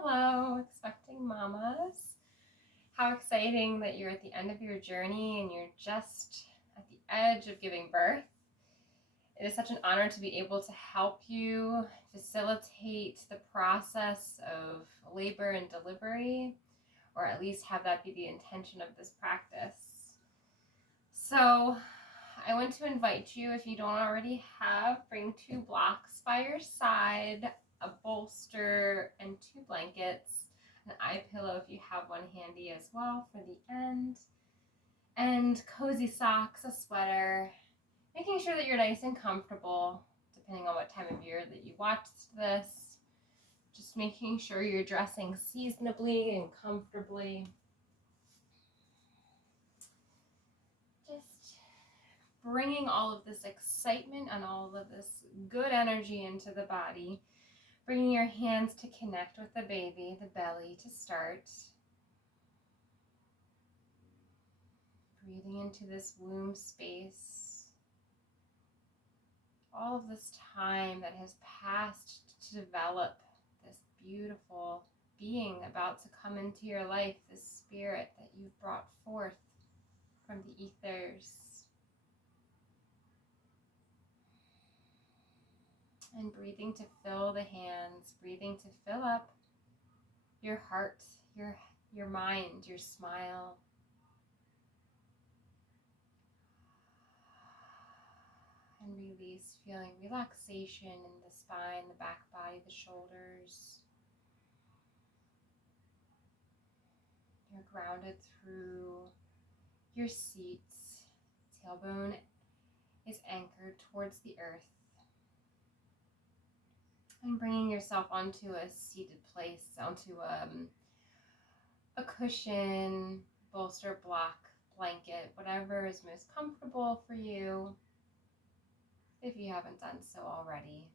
Hello, expecting mamas. How exciting that you're at the end of your journey and you're just at the edge of giving birth. It is such an honor to be able to help you facilitate the process of labor and delivery, or at least have that be the intention of this practice. So I want to invite you, if you don't already have, bring 2 blocks by your side, a bolster and 2 blankets, an eye pillow if you have one handy as well for the end, and cozy socks, a sweater, making sure that you're nice and comfortable, depending on what time of year that you watched this. Just making sure you're dressing seasonably and comfortably. Just bringing all of this excitement and all of this good energy into the body. Bringing your hands to connect with the baby, the belly to start. Breathing into this womb space. All of this time that has passed to develop this beautiful being about to come into your life, this spirit that you've brought forth from the ethers. And breathing to fill the hands, breathing to fill up your heart, your mind, your smile. And release, feeling relaxation in the spine, the back body, the shoulders. You're grounded through your seats. Tailbone is anchored towards the earth. And bringing yourself onto a seated place, onto a cushion, bolster, block, blanket, whatever is most comfortable for you, if you haven't done so already.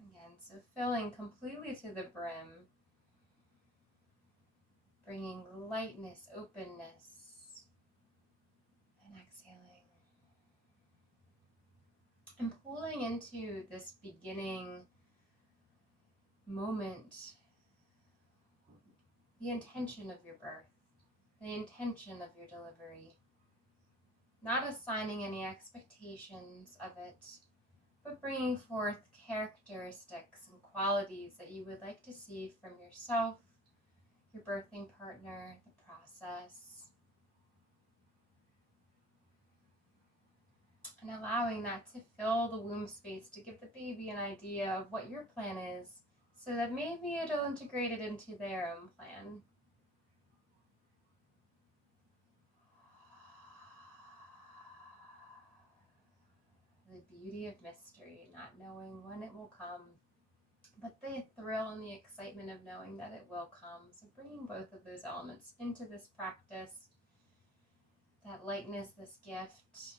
Again, so filling completely to the brim, bringing lightness, openness, and exhaling. And pulling into this beginning moment the intention of your birth, the intention of your delivery. Not assigning any expectations of it, but bringing forth characteristics and qualities that you would like to see from yourself, your birthing partner, the process. And allowing that to fill the womb space, to give the baby an idea of what your plan is, so that maybe it'll integrate it into their own plan. The beauty of mystery, not knowing when it will come, but the thrill and the excitement of knowing that it will come. So bringing both of those elements into this practice, that lightness, this gift.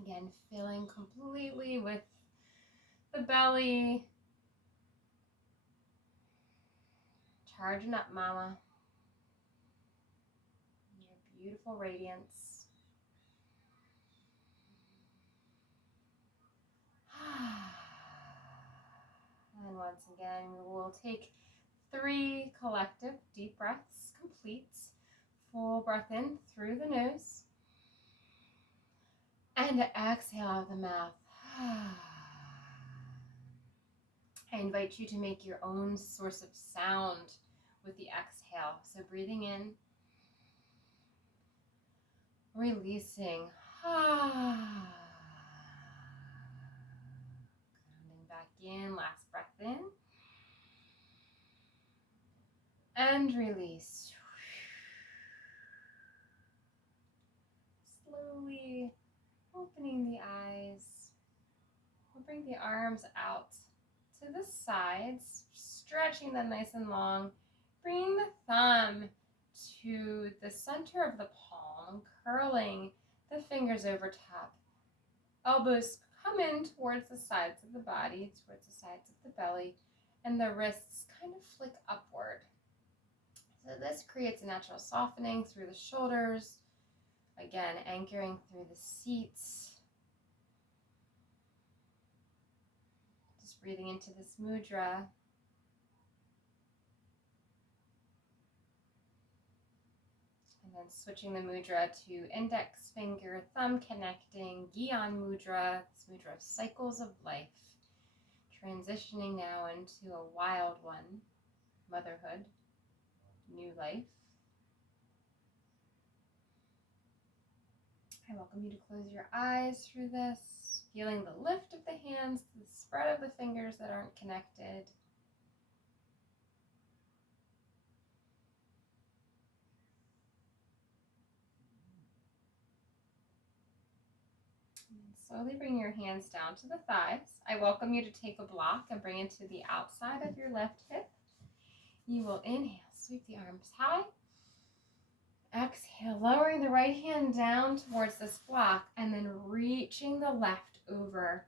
Again, filling completely with the belly. Charging up, mama. Your beautiful radiance. And once again, we will take 3 collective deep breaths, complete. Full breath in through the nose. And exhale out of the mouth. I invite you to make your own source of sound with the exhale. So breathing in, releasing. Grounding back in, last breath in. And release. Slowly opening the eyes. We'll bring the arms out to the sides, stretching them nice and long. Bringing the thumb to the center of the palm, curling the fingers over top. Elbows come in towards the sides of the body, towards the sides of the belly, and the wrists kind of flick upward. So this creates a natural softening through the shoulders, again, anchoring through the seats. Just breathing into this mudra. And then switching the mudra to index finger, thumb connecting, Gyan mudra, this mudra of cycles of life. Transitioning now into a wild one, motherhood, new life. I welcome you to close your eyes through this, feeling the lift of the hands, the spread of the fingers that aren't connected. And slowly bring your hands down to the thighs. I welcome you to take a block and bring it to the outside of your left hip. You will inhale, sweep the arms high. Exhale, lowering the right hand down towards this block and then reaching the left over,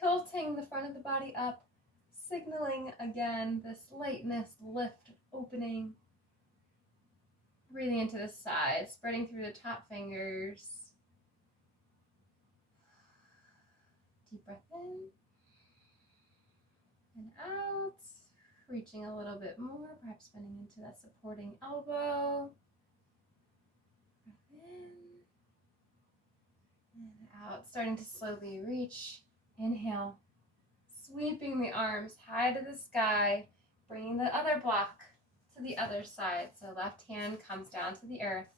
tilting the front of the body up, signaling again this lightness, lift, opening. Breathing into the side, spreading through the top fingers. Deep breath in and out. Reaching a little bit more, perhaps bending into that supporting elbow. Breath in and out. Starting to slowly reach. Inhale. Sweeping the arms high to the sky. Bringing the other block to the other side. So left hand comes down to the earth.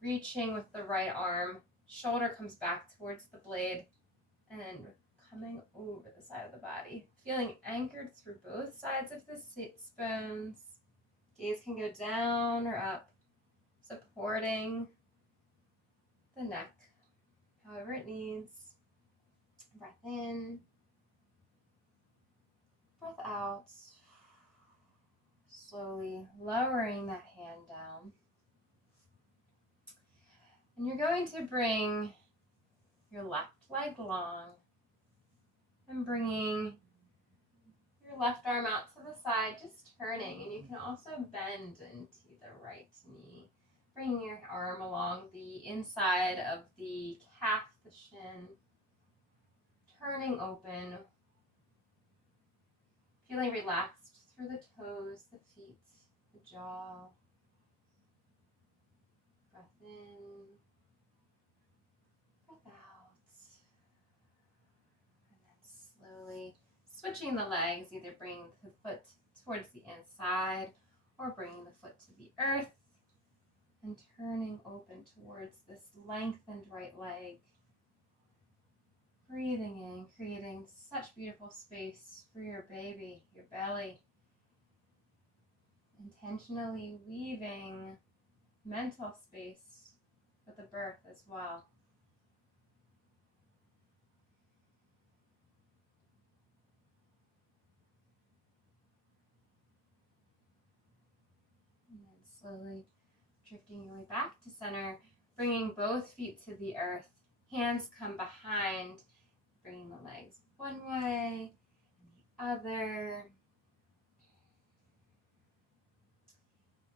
Reaching with the right arm. Shoulder comes back towards the blade. And then coming over the side of the body. Feeling anchored through both sides of the sits bones. Gaze can go down or up, supporting the neck, however it needs. Breath in, breath out. Slowly lowering that hand down. And you're going to bring your left leg long and bringing your left arm out to the side, just turning. And you can also bend into the right knee. Bringing your arm along the inside of the calf, the shin. Turning open. Feeling relaxed through the toes, the feet, the jaw. Breath in. Breath out. And then slowly switching the legs, either bringing the foot towards the inside or bringing the foot to the earth and turning open towards this lengthened right leg. Breathing in, creating such beautiful space for your baby, your belly. Intentionally weaving mental space with the birth as well. And then slowly drifting your way back to center, bringing both feet to the earth. Hands come behind, bringing the legs one way and the other.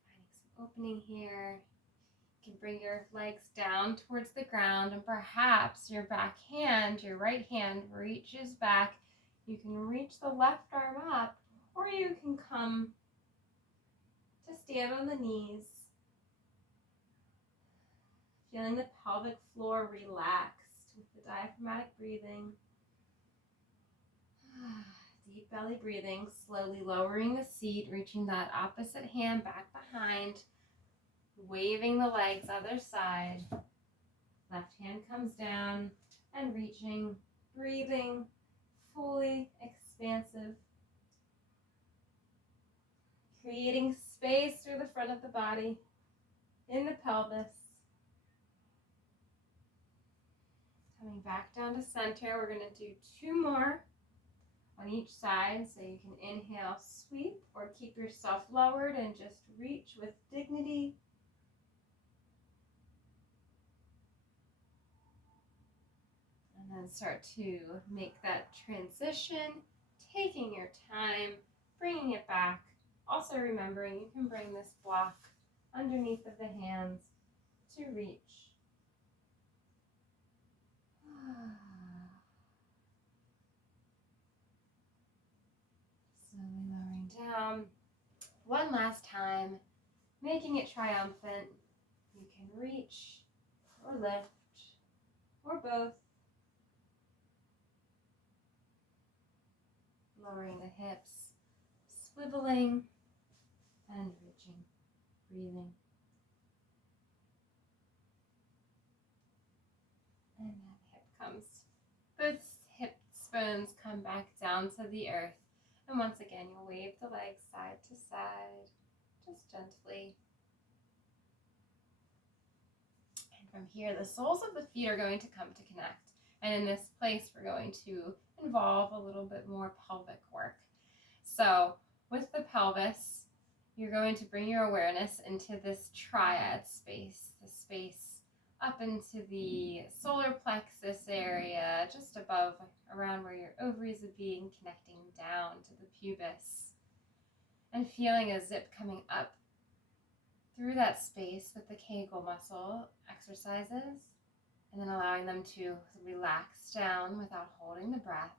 Finding some opening here. You can bring your legs down towards the ground and perhaps your back hand, your right hand reaches back. You can reach the left arm up or you can come to stand on the knees. Feeling the pelvic floor relaxed with the diaphragmatic breathing. Deep belly breathing, slowly lowering the seat, reaching that opposite hand back behind, waving the legs other side. Left hand comes down and reaching, breathing, fully expansive. Creating space through the front of the body, in the pelvis. Coming back down to center, we're going to do 2 more on each side. So you can inhale, sweep, or keep yourself lowered and just reach with dignity. And then start to make that transition, taking your time, bringing it back Also remembering you can bring this block underneath of the hands to reach. Slowly lowering down. One last time, making it triumphant. You can reach or lift or both. Lowering the hips, swiveling and reaching, breathing. And that hip comes, both hip bones come back down to the earth. And once again, you'll wave the legs side to side, just gently. And from here, the soles of the feet are going to come to connect. And in this place, we're going to involve a little bit more pelvic work. So with the pelvis, you're going to bring your awareness into this triad space, the space up into the solar plexus area, just above, around where your ovaries would be, and connecting down to the pubis. And feeling a zip coming up through that space with the Kegel muscle exercises, and then allowing them to relax down without holding the breath.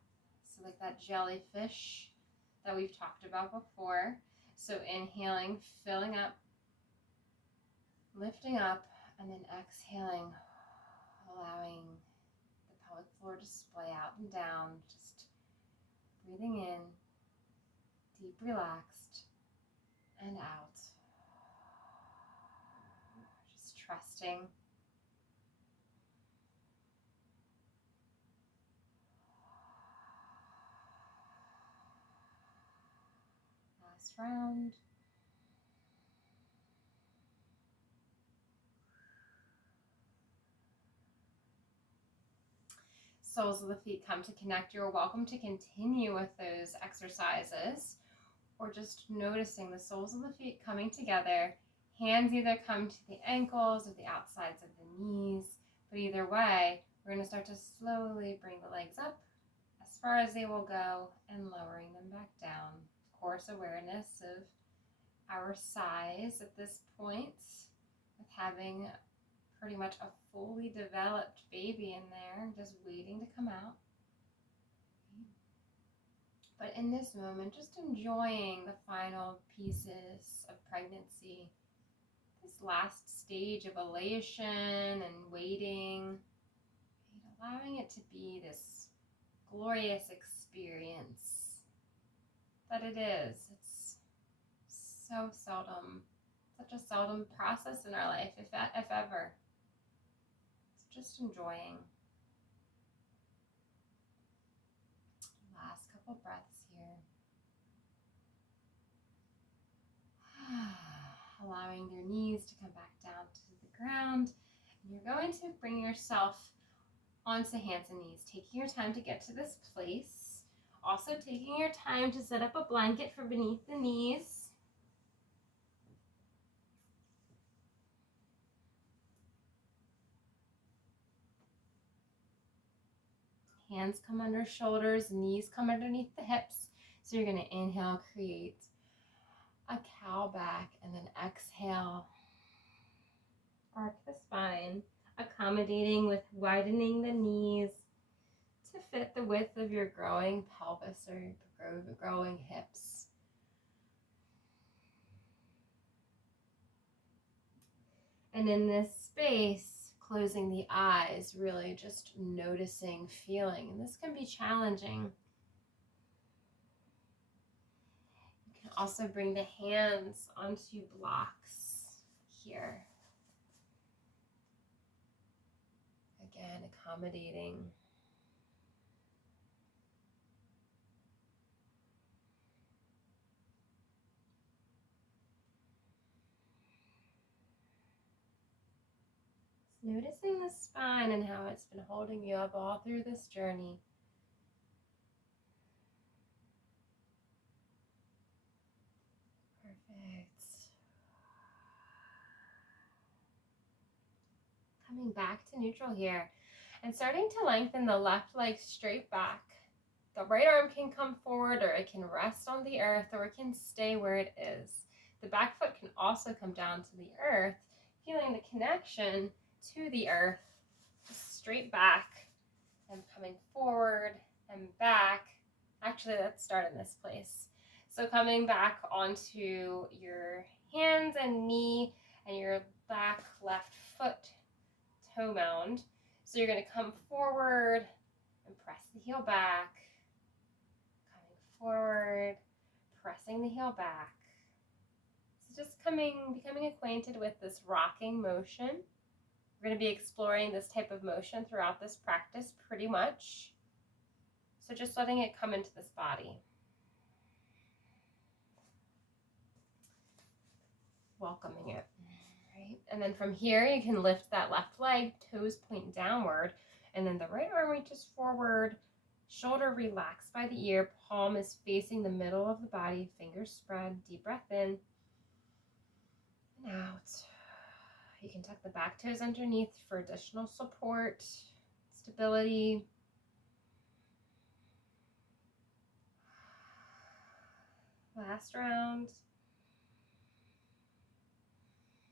So like that jellyfish that we've talked about before. So inhaling, filling up, lifting up, and then exhaling, allowing the pelvic floor to splay out and down, just breathing in, deep, relaxed, and out. Just trusting. Last round. Soles of the feet come to connect. You're welcome to continue with those exercises, or just noticing the soles of the feet coming together. Hands either come to the ankles or the outsides of the knees, but either way, we're going to start to slowly bring the legs up as far as they will go and lowering them back down. Of course, awareness of our size at this point, with having pretty much a fully developed baby in there, just waiting to come out. But in this moment, just enjoying the final pieces of pregnancy, this last stage of elation and waiting, allowing it to be this glorious experience that it is. It's so seldom, such a seldom process in our life, if ever. Just enjoying. Last couple breaths here. Allowing your knees to come back down to the ground. And you're going to bring yourself onto hands and knees, taking your time to get to this place. Also taking your time to set up a blanket for beneath the knees. Hands come under shoulders, knees come underneath the hips. So you're going to inhale, create a cow back, and then exhale, arc the spine, accommodating with widening the knees to fit the width of your growing pelvis or your growing hips. And in this space, closing the eyes, really just noticing, feeling. And this can be challenging. You can also bring the hands onto blocks here. Again, accommodating. Noticing the spine and how it's been holding you up all through this journey. Perfect. Coming back to neutral here and starting to lengthen the left leg straight back. The right arm can come forward, or it can rest on the earth, or it can stay where it is. The back foot can also come down to the earth, feeling the connection to the earth, just straight back and coming forward and back. Actually, let's start in this place. So coming back onto your hands and knee and your back left foot toe mound. So you're going to come forward and press the heel back, coming forward, pressing the heel back. So just becoming acquainted with this rocking motion. We're going to be exploring this type of motion throughout this practice pretty much. So just letting it come into this body. Welcoming it. Right? And then from here, you can lift that left leg, toes point downward, and then the right arm reaches forward, shoulder relaxed by the ear, palm is facing the middle of the body, fingers spread, deep breath in and out. You can tuck the back toes underneath for additional support, stability. Last round.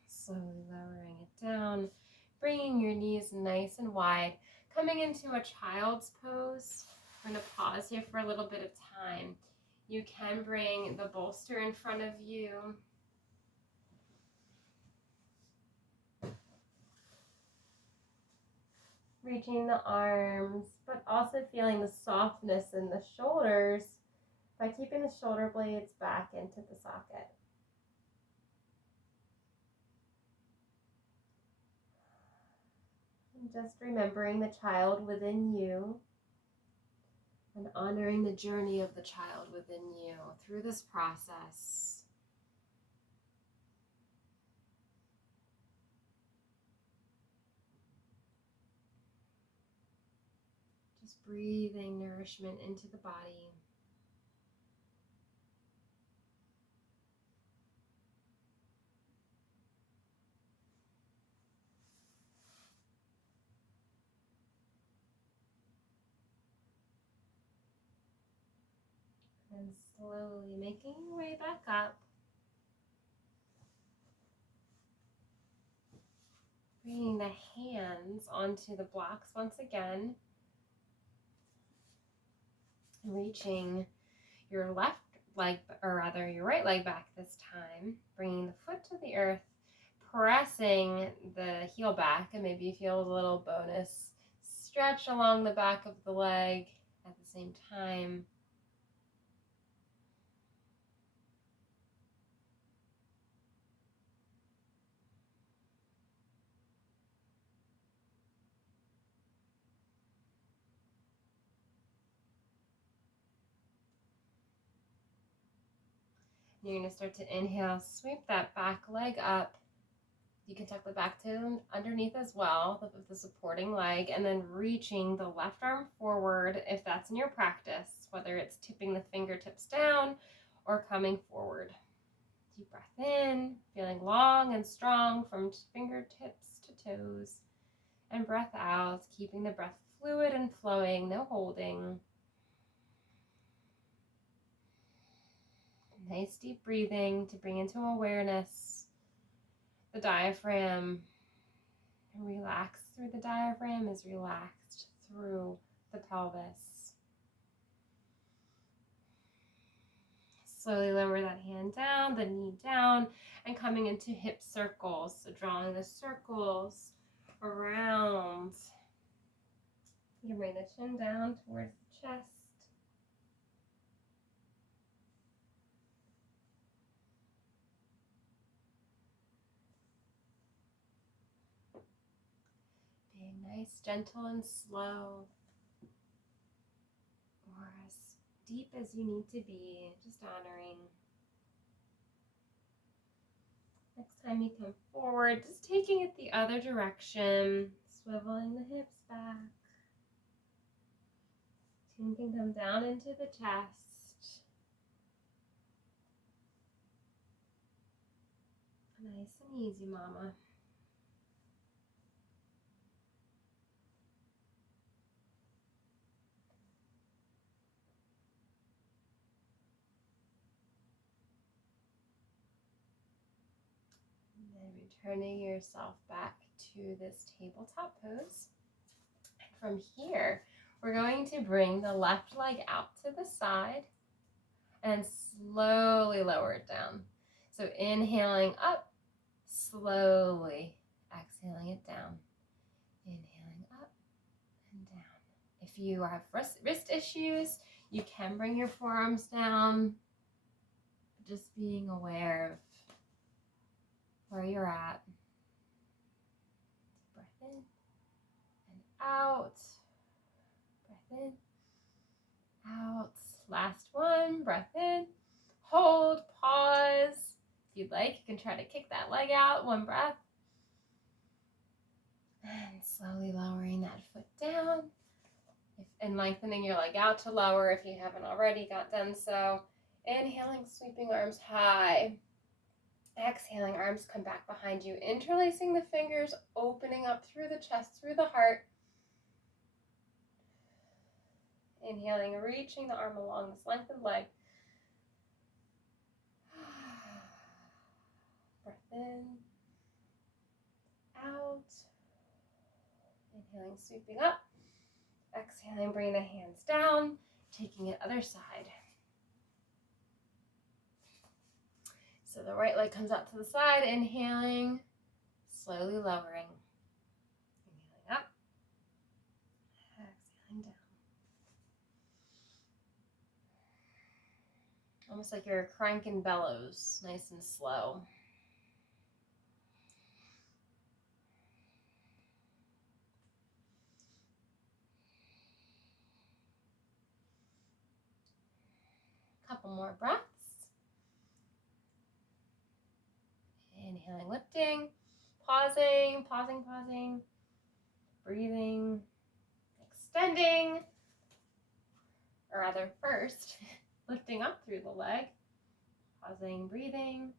Slowly lowering it down, bringing your knees nice and wide, coming into a child's pose. We're going to pause here for a little bit of time. You can bring the bolster in front of you. Reaching the arms, but also feeling the softness in the shoulders by keeping the shoulder blades back into the socket. And just remembering the child within you and honoring the journey of the child within you through this process. Just breathing nourishment into the body. And slowly making your way back up. Bringing the hands onto the blocks once again. Reaching your left leg, or rather your right leg back this time. Bringing the foot to the earth. Pressing the heel back, and maybe you feel a little bonus stretch along the back of the leg at the same time. You're going to start to inhale, sweep that back leg up. You can tuck the back toe underneath as well, the supporting leg, and then reaching the left arm forward if that's in your practice, whether it's tipping the fingertips down or coming forward. Deep breath in, feeling long and strong from fingertips to toes, and breath out, keeping the breath fluid and flowing, no holding. Nice deep breathing to bring into awareness the diaphragm. And relax through the diaphragm is relaxed through the pelvis. Slowly lower that hand down, the knee down, and coming into hip circles. So drawing the circles around. You can bring the chin down towards the chest. Being nice, gentle, and slow. Or as deep as you need to be, just honoring. Next time you come forward, just taking it the other direction, swiveling the hips back. Chin can come down into the chest. Nice and easy, mama. Returning yourself back to this tabletop pose. And from here, we're going to bring the left leg out to the side and slowly lower it down. So inhaling up, slowly exhaling it down. Inhaling up and down. If you have wrist issues, you can bring your forearms down. Just being aware of where you're at. Deep breath in and out. Breath in, out. Last one. Breath in. Hold, pause. If you'd like, you can try to kick that leg out. One breath. And slowly lowering that foot down. And lengthening your leg out to lower if you haven't already done so. Inhaling, sweeping arms high. Exhaling, arms come back behind you. Interlacing the fingers, opening up through the chest, through the heart. Inhaling, reaching the arm along this lengthened leg. Breath in, out. Inhaling, sweeping up. Exhaling, bringing the hands down, taking it other side. So the right leg comes out to the side, inhaling, slowly lowering. Inhaling up, exhaling down. Almost like you're cranking bellows, nice and slow. Couple more breaths. Inhaling, lifting, pausing, breathing, extending, or rather first, lifting up through the leg, pausing, breathing,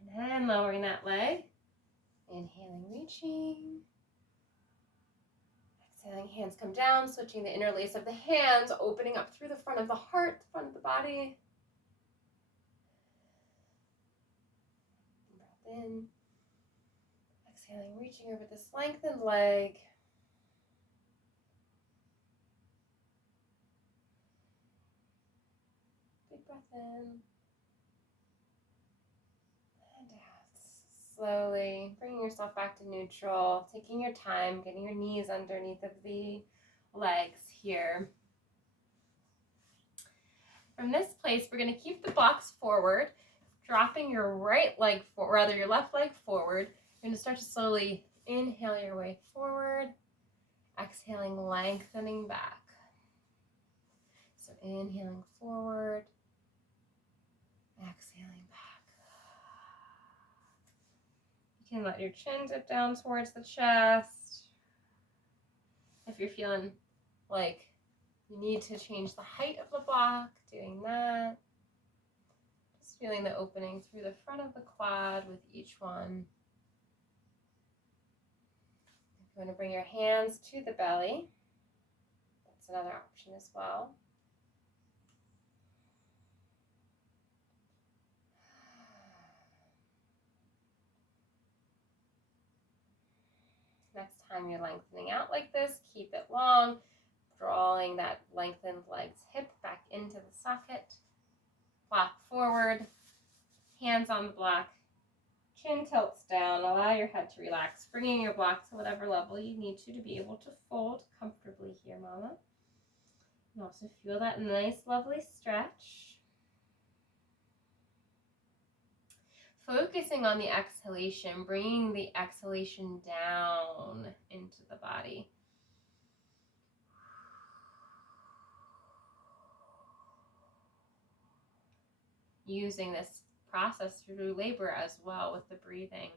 and then lowering that leg, inhaling, reaching, exhaling, hands come down, switching the interlace of the hands, opening up through the front of the heart, the front of the body. Breath in, exhaling, reaching over this lengthened leg. Big breath in and out. Slowly bringing yourself back to neutral, taking your time, getting your knees underneath of the legs here. From this place, we're going to keep the blocks forward, dropping your right leg, your left leg forward. You're going to start to slowly inhale your way forward, exhaling, lengthening back. So inhaling forward, exhaling back. You can let your chin dip down towards the chest. If you're feeling like you need to change the height of the block, doing that. Just feeling the opening through the front of the quad with each one. If you want to bring your hands to the belly, that's another option as well. Next time you're lengthening out like this, keep it long, drawing that lengthened leg's hip back into the socket. Block forward, hands on the block, chin tilts down, allow your head to relax, bringing your block to whatever level you need to be able to fold comfortably here, mama. And also feel that nice, lovely stretch. Focusing on the exhalation, bringing the exhalation down into the body. Using this process through labor as well with the breathing.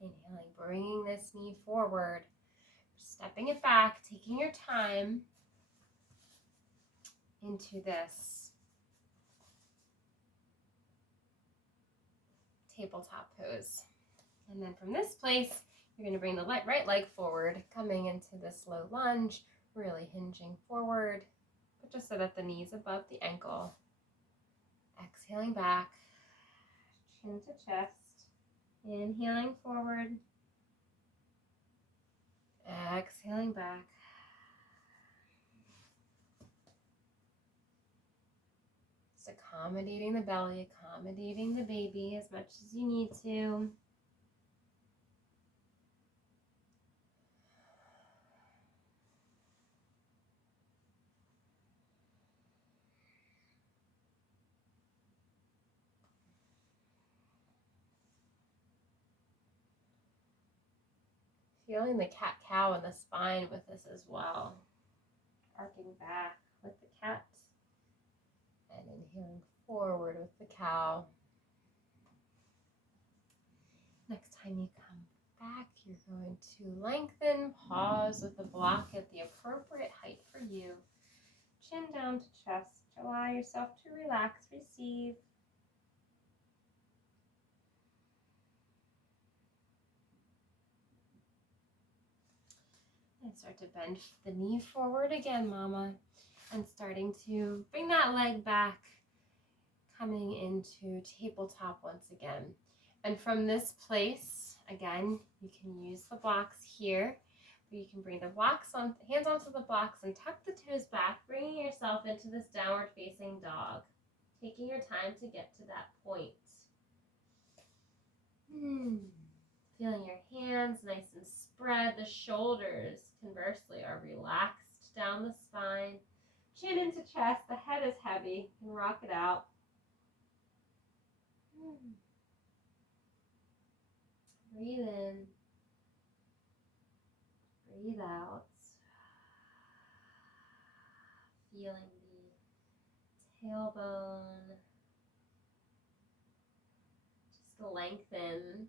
Inhaling, bringing this knee forward, stepping it back, taking your time into this tabletop pose. And then from this place, you're going to bring the right leg forward, coming into this low lunge, really hinging forward. just so that the knee's above the ankle. Exhaling back, chin to chest. Inhaling forward. Exhaling back. Just accommodating the belly, accommodating the baby as much as you need to. Feeling the cat-cow in the spine with this as well. Arcing back with the cat. And inhaling forward with the cow. Next time you come back, you're going to lengthen, pause with the block at the appropriate height for you. Chin down to chest. Allow yourself to relax, receive. And start to bend the knee forward again, mama. And starting to bring that leg back, coming into tabletop once again. And from this place, again, you can use the blocks here. You can bring the blocks on, hands onto the blocks and tuck the toes back, bringing yourself into this downward facing dog. Taking your time to get to that point. Feeling your hands nice and spread. The shoulders, conversely, are relaxed down the spine. Chin into chest. The head is heavy. You can rock it out. Breathe in. Breathe out. Feeling the tailbone just lengthen.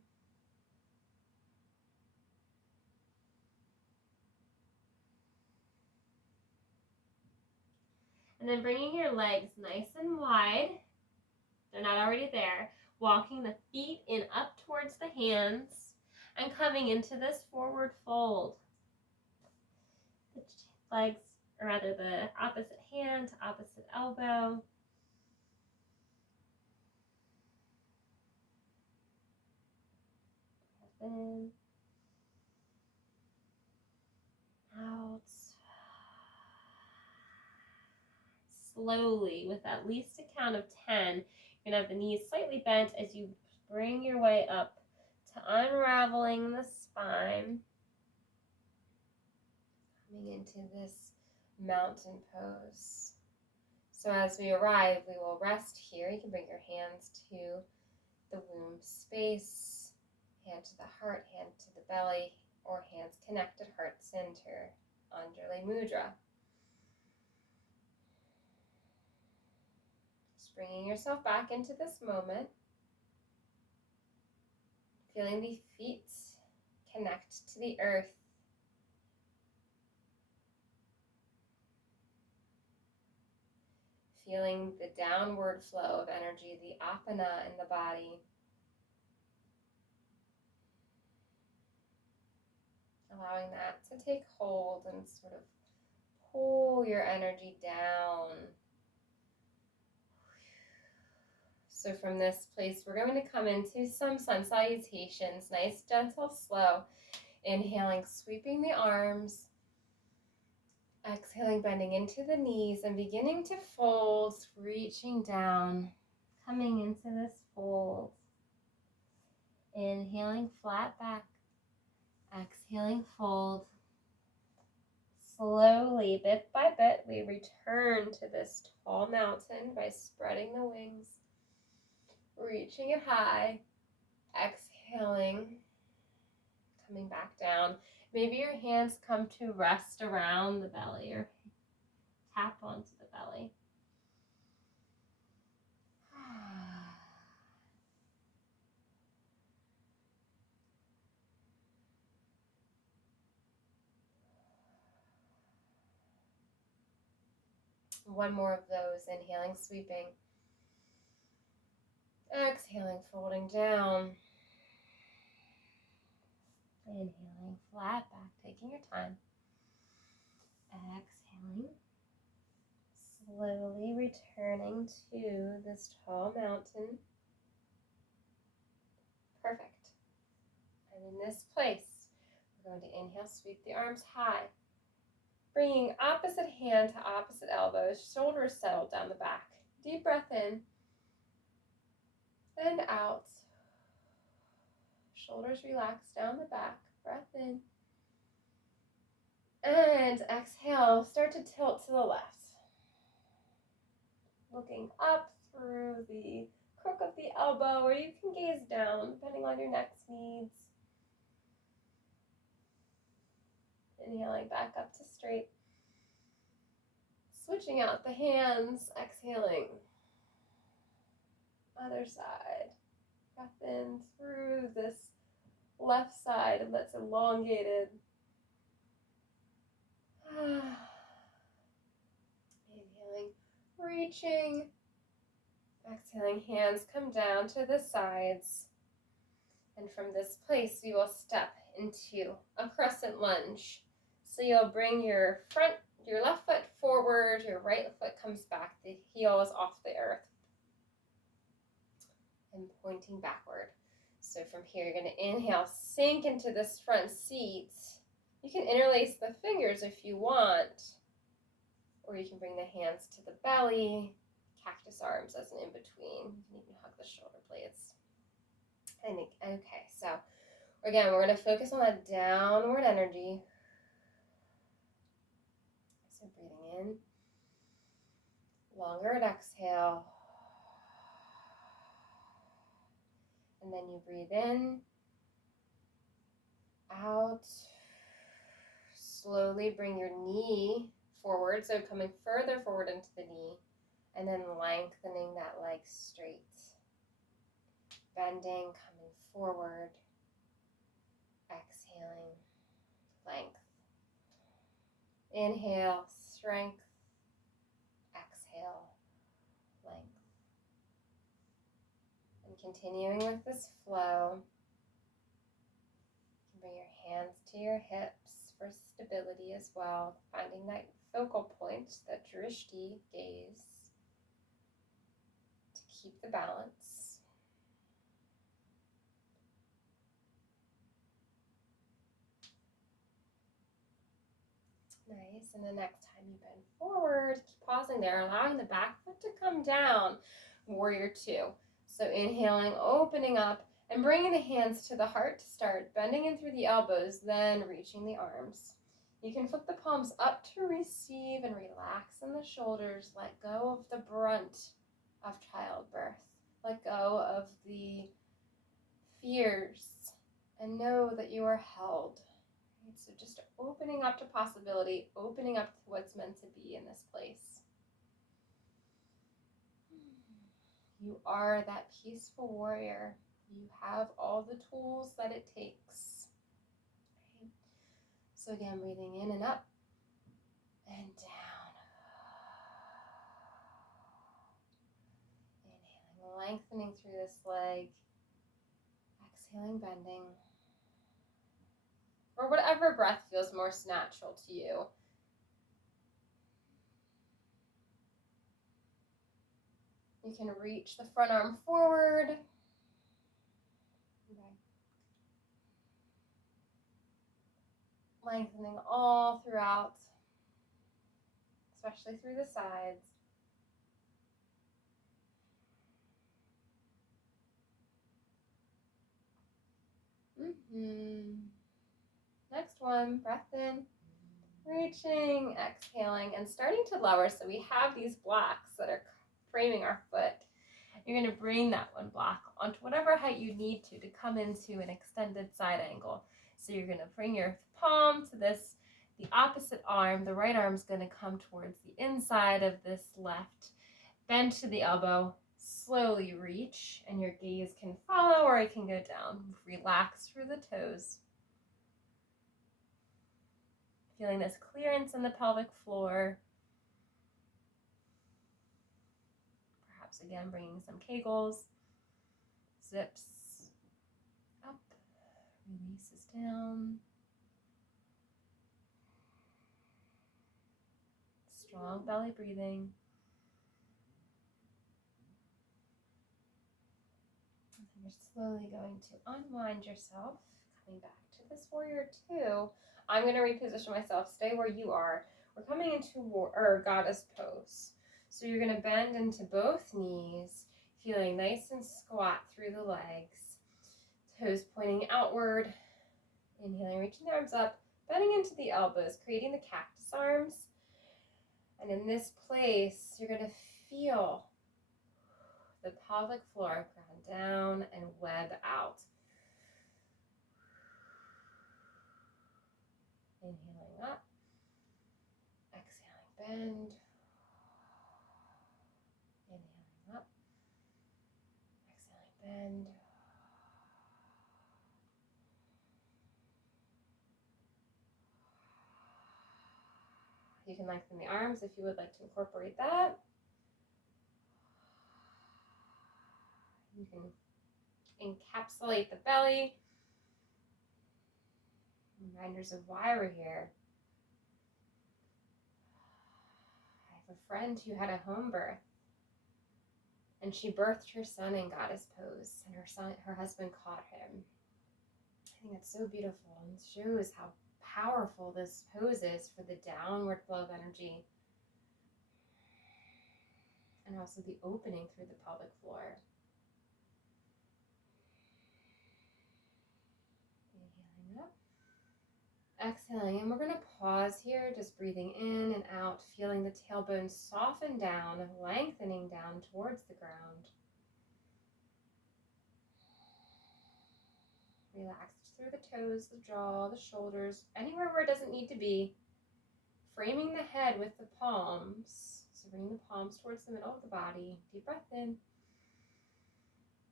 And then bringing your legs nice and wide. They're not already there. Walking the feet in up towards the hands and coming into this forward fold. The legs, or rather the opposite hand to opposite elbow. Breath in. Out. Slowly, with at least a count of 10, you're going to have the knees slightly bent as you bring your way up to unraveling the spine. Coming into this mountain pose. So as we arrive, we will rest here. You can bring your hands to the womb space, hand to the heart, hand to the belly, or hands connected heart center, Anjali Mudra. Just bringing yourself back into this moment. Feeling the feet connect to the earth. Feeling the downward flow of energy, the apana in the body. Allowing that to take hold and sort of pull your energy down. So from this place, we're going to come into some sun salutations, nice, gentle, slow. Inhaling, sweeping the arms. Exhaling, bending into the knees and beginning to fold, reaching down, coming into this fold. Inhaling, flat back. Exhaling, fold. Slowly, bit by bit, we return to this tall mountain by spreading the wings, reaching it high, exhaling, coming back down. Maybe your hands come to rest around the belly or tap onto the belly. One more of those. Inhaling, sweeping. Exhaling, folding down. Inhaling, flat back, taking your time. Exhaling, returning to this tall mountain. Perfect. And in this place, we're going to inhale, sweep the arms high. Bringing opposite hand to opposite elbows, shoulders settled down the back. Deep breath in and out. Shoulders relax down the back. Breath in. And exhale, start to tilt to the left. Looking up through the crook of the elbow, or you can gaze down, depending on your next needs. Inhaling back up to straight. Switching out the hands, exhaling. Other side. Breath in through this left side that's elongated. Inhaling, reaching. Exhaling, hands come down to the sides. And from this place, we will step into a crescent lunge. So you'll bring your left foot forward, your right foot comes back, the heel is off the earth and pointing backward. So from here, you're going to inhale, sink into this front seat. You can interlace the fingers if you want, or you can bring the hands to the belly, cactus arms as an in-between. You can even hug the shoulder blades. Okay, so again, we're going to focus on that downward energy. So breathing in, longer at exhale. And then you breathe in, out. Slowly bring your knee forward, so coming further forward into the knee, and then lengthening that leg straight. Bending, coming forward, exhaling, length. Inhale, strength, exhale, length. And continuing with this flow, you can bring your hands to your hips for stability as well, finding that focal point, that drishti, gaze, to keep the balance. Nice, and the next time you bend forward, keep pausing there, allowing the back foot to come down, warrior two. So inhaling, opening up, and bringing the hands to the heart to start, bending in through the elbows, then reaching the arms. You can flip the palms up to receive and relax in the shoulders, let go of the brunt of childbirth, let go of the fears, and know that you are held. So just opening up to possibility, opening up to what's meant to be in this place. You are that peaceful warrior. You have all the tools that it takes. Right? So again, breathing in and up and down. Inhaling, lengthening through this leg. Exhaling, bending. Or whatever breath feels most natural to you. You can reach the front arm forward. Okay. Lengthening all throughout, especially through the sides. Next one, breath in, reaching, exhaling, and starting to lower. So we have these blocks that are framing our foot. You're going to bring that one block onto whatever height you need to come into an extended side angle. So you're going to bring your palm to the opposite arm. The right arm is going to come towards the inside of this left. Bend to the elbow, slowly reach, and your gaze can follow or it can go down. Relax through the toes. Feeling this clearance in the pelvic floor. Perhaps again bringing some kegels, zips up, releases down. Strong belly breathing. You're slowly going to unwind yourself, coming back to this warrior two. I'm going to reposition myself. Stay where you are. We're coming into goddess pose. So you're going to bend into both knees, feeling nice and squat through the legs. Toes pointing outward. Inhaling, reaching the arms up, bending into the elbows, creating the cactus arms. And in this place, you're going to feel the pelvic floor ground down and web out. Inhaling up, exhaling, bend. Inhaling up, exhaling, bend. You can lengthen the arms if you would like to incorporate that. You can encapsulate the belly. Reminders of why we're here. I have a friend who had a home birth, and she birthed her son in goddess pose, and her husband caught him. I think that's so beautiful, and shows how powerful this pose is for the downward flow of energy, and also the opening through the pelvic floor. Inhaling up, exhaling, and we're going to pause here, just breathing in and out, feeling the tailbone soften down, lengthening down towards the ground. Relax through the toes, the jaw, the shoulders, anywhere where it doesn't need to be. Framing the head with the palms. So bringing the palms towards the middle of the body. Deep breath in.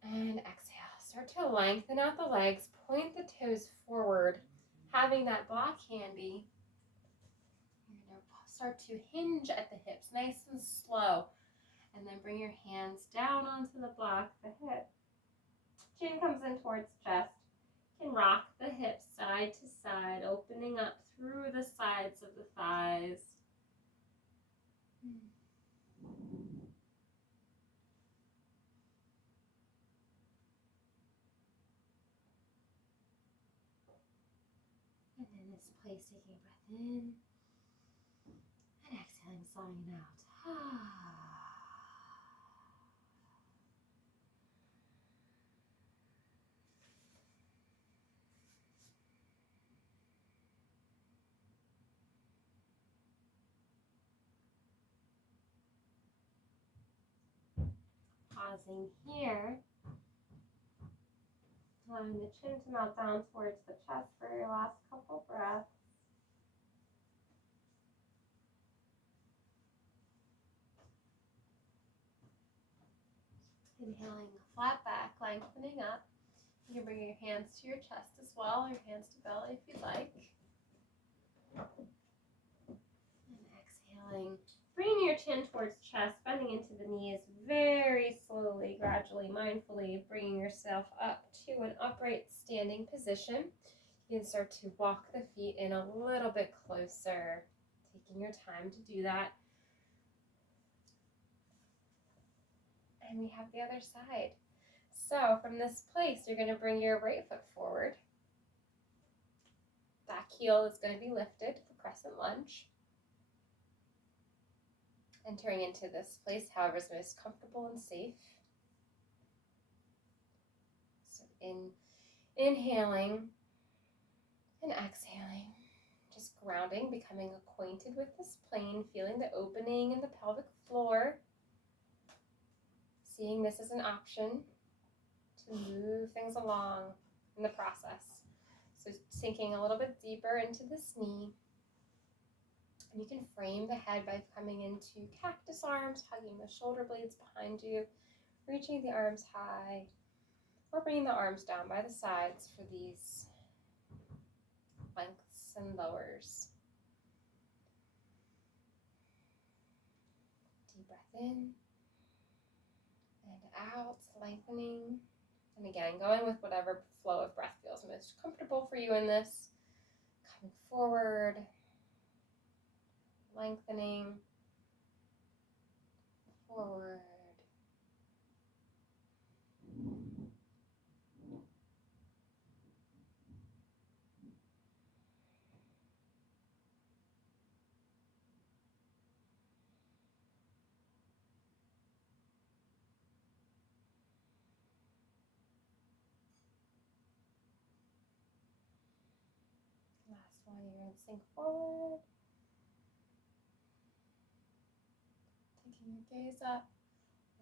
And exhale. Start to lengthen out the legs. Point the toes forward. Having that block handy. You're going to start to hinge at the hips. Nice and slow. And then bring your hands down onto the block, the hip. Chin comes in towards chest. You can rock the hips side to side, opening up through the sides of the thighs. And in this place, taking a breath in and exhaling, sighing out. Pausing here. Allowing the chin to melt down towards the chest for your last couple breaths. Inhaling flat back, lengthening up. You can bring your hands to your chest as well, or your hands to belly if you'd like. And exhaling, bringing your chin towards chest, bending into the knees very slowly, gradually, mindfully, bringing yourself up to an upright standing position. You can start to walk the feet in a little bit closer, taking your time to do that. And we have the other side. So from this place, you're going to bring your right foot forward. Back heel is going to be lifted for crescent lunge. Entering into this place, however, is most comfortable and safe. So inhaling and exhaling, just grounding, becoming acquainted with this plane, feeling the opening in the pelvic floor, seeing this as an option to move things along in the process. So sinking a little bit deeper into this knee. And you can frame the head by coming into cactus arms, hugging the shoulder blades behind you, reaching the arms high, or bringing the arms down by the sides for these lengths and lowers. Deep breath in and out, lengthening. And again, going with whatever flow of breath feels most comfortable for you in this. Coming forward, lengthening, forward, and sink forward. Taking your gaze up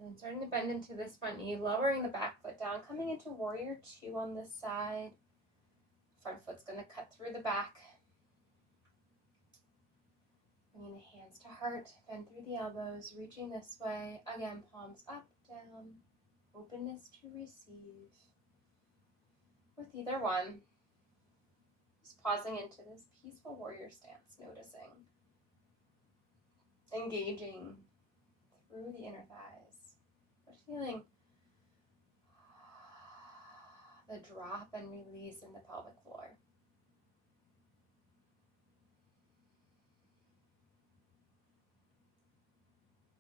and starting to bend into this front knee, lowering the back foot down, coming into warrior two on this side. Front foot's going to cut through the back. Bringing the hands to heart, bend through the elbows, reaching this way. Again, palms up, down, openness to receive. With either one, just pausing into this peaceful warrior stance, noticing, engaging through the inner thighs, but feeling the drop and release in the pelvic floor.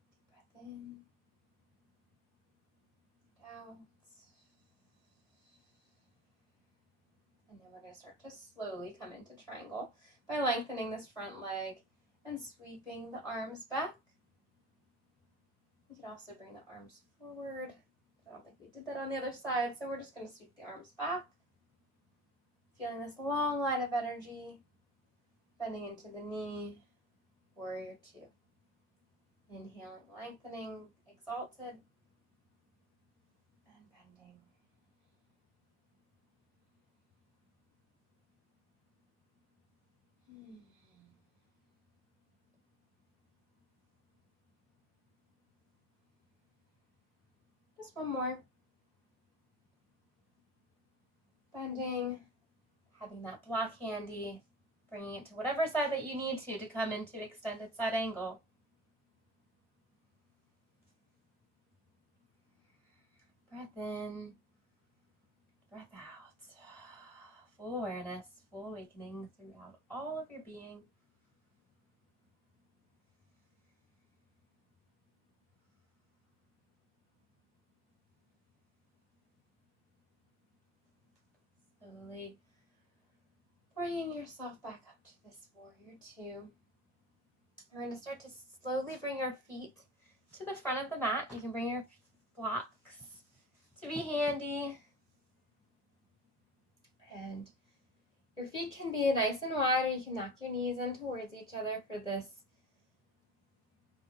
Deep breath in, out. And then we're going to start to slowly come into triangle by lengthening this front leg and sweeping the arms back. We can also bring the arms forward. I don't think we did that on the other side, so we're just going to sweep the arms back. Feeling this long line of energy, bending into the knee, warrior two. Inhaling, lengthening, exalted, and bending. Just one more. Bending, having that block handy, bringing it to whatever side that you need to come into extended side angle. Breath in, breath out. Full awareness, full awakening throughout all of your being. Slowly bringing yourself back up to this warrior two. We're going to start to slowly bring your feet to the front of the mat. You can bring your blocks to be handy. And your feet can be nice and wide, or you can knock your knees in towards each other for this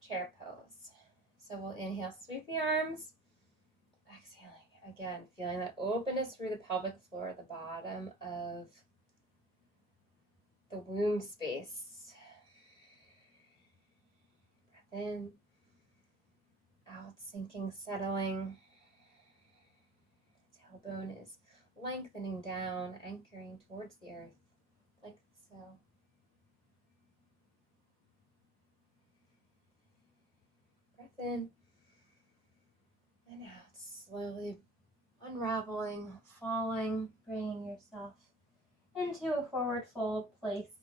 chair pose. So we'll inhale, sweep the arms. Exhaling, again, feeling that openness through the pelvic floor, the bottom of the womb space. Breath in, out, sinking, settling. Tailbone is lengthening down, anchoring towards the earth, like so. Breath in and out, slowly unraveling, falling, bringing yourself into a forward fold place.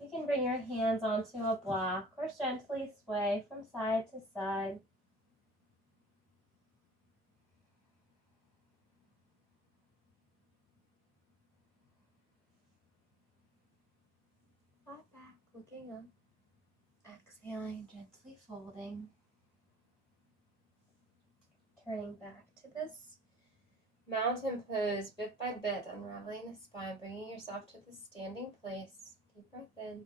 You can bring your hands onto a block or gently sway from side to side. Flat back, looking up. Exhaling, gently folding. Turning back to this mountain pose bit by bit, unraveling the spine, bringing yourself to the standing place. Deep breath in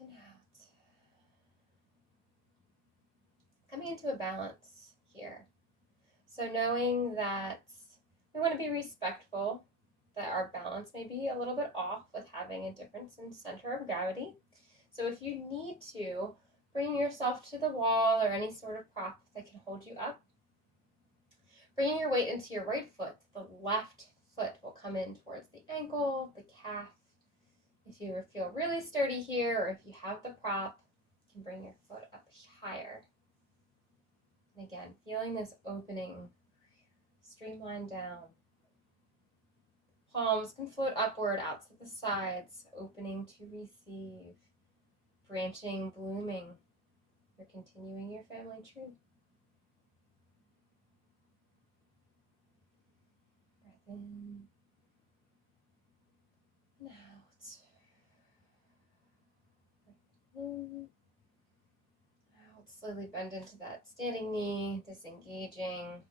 and out. Coming into a balance here. So knowing that we want to be respectful, that our balance may be a little bit off with having a difference in center of gravity. So if you need to, bring yourself to the wall or any sort of prop that can hold you up. Bringing your weight into your right foot, the left foot will come in towards the ankle, the calf. If you feel really sturdy here, or if you have the prop, you can bring your foot up higher. And again, feeling this opening, streamline down. Palms can float upward out to the sides, opening to receive, branching, blooming. You're continuing your family tree. Breath in and out. Breath in, out. Slowly bend into that standing knee, disengaging.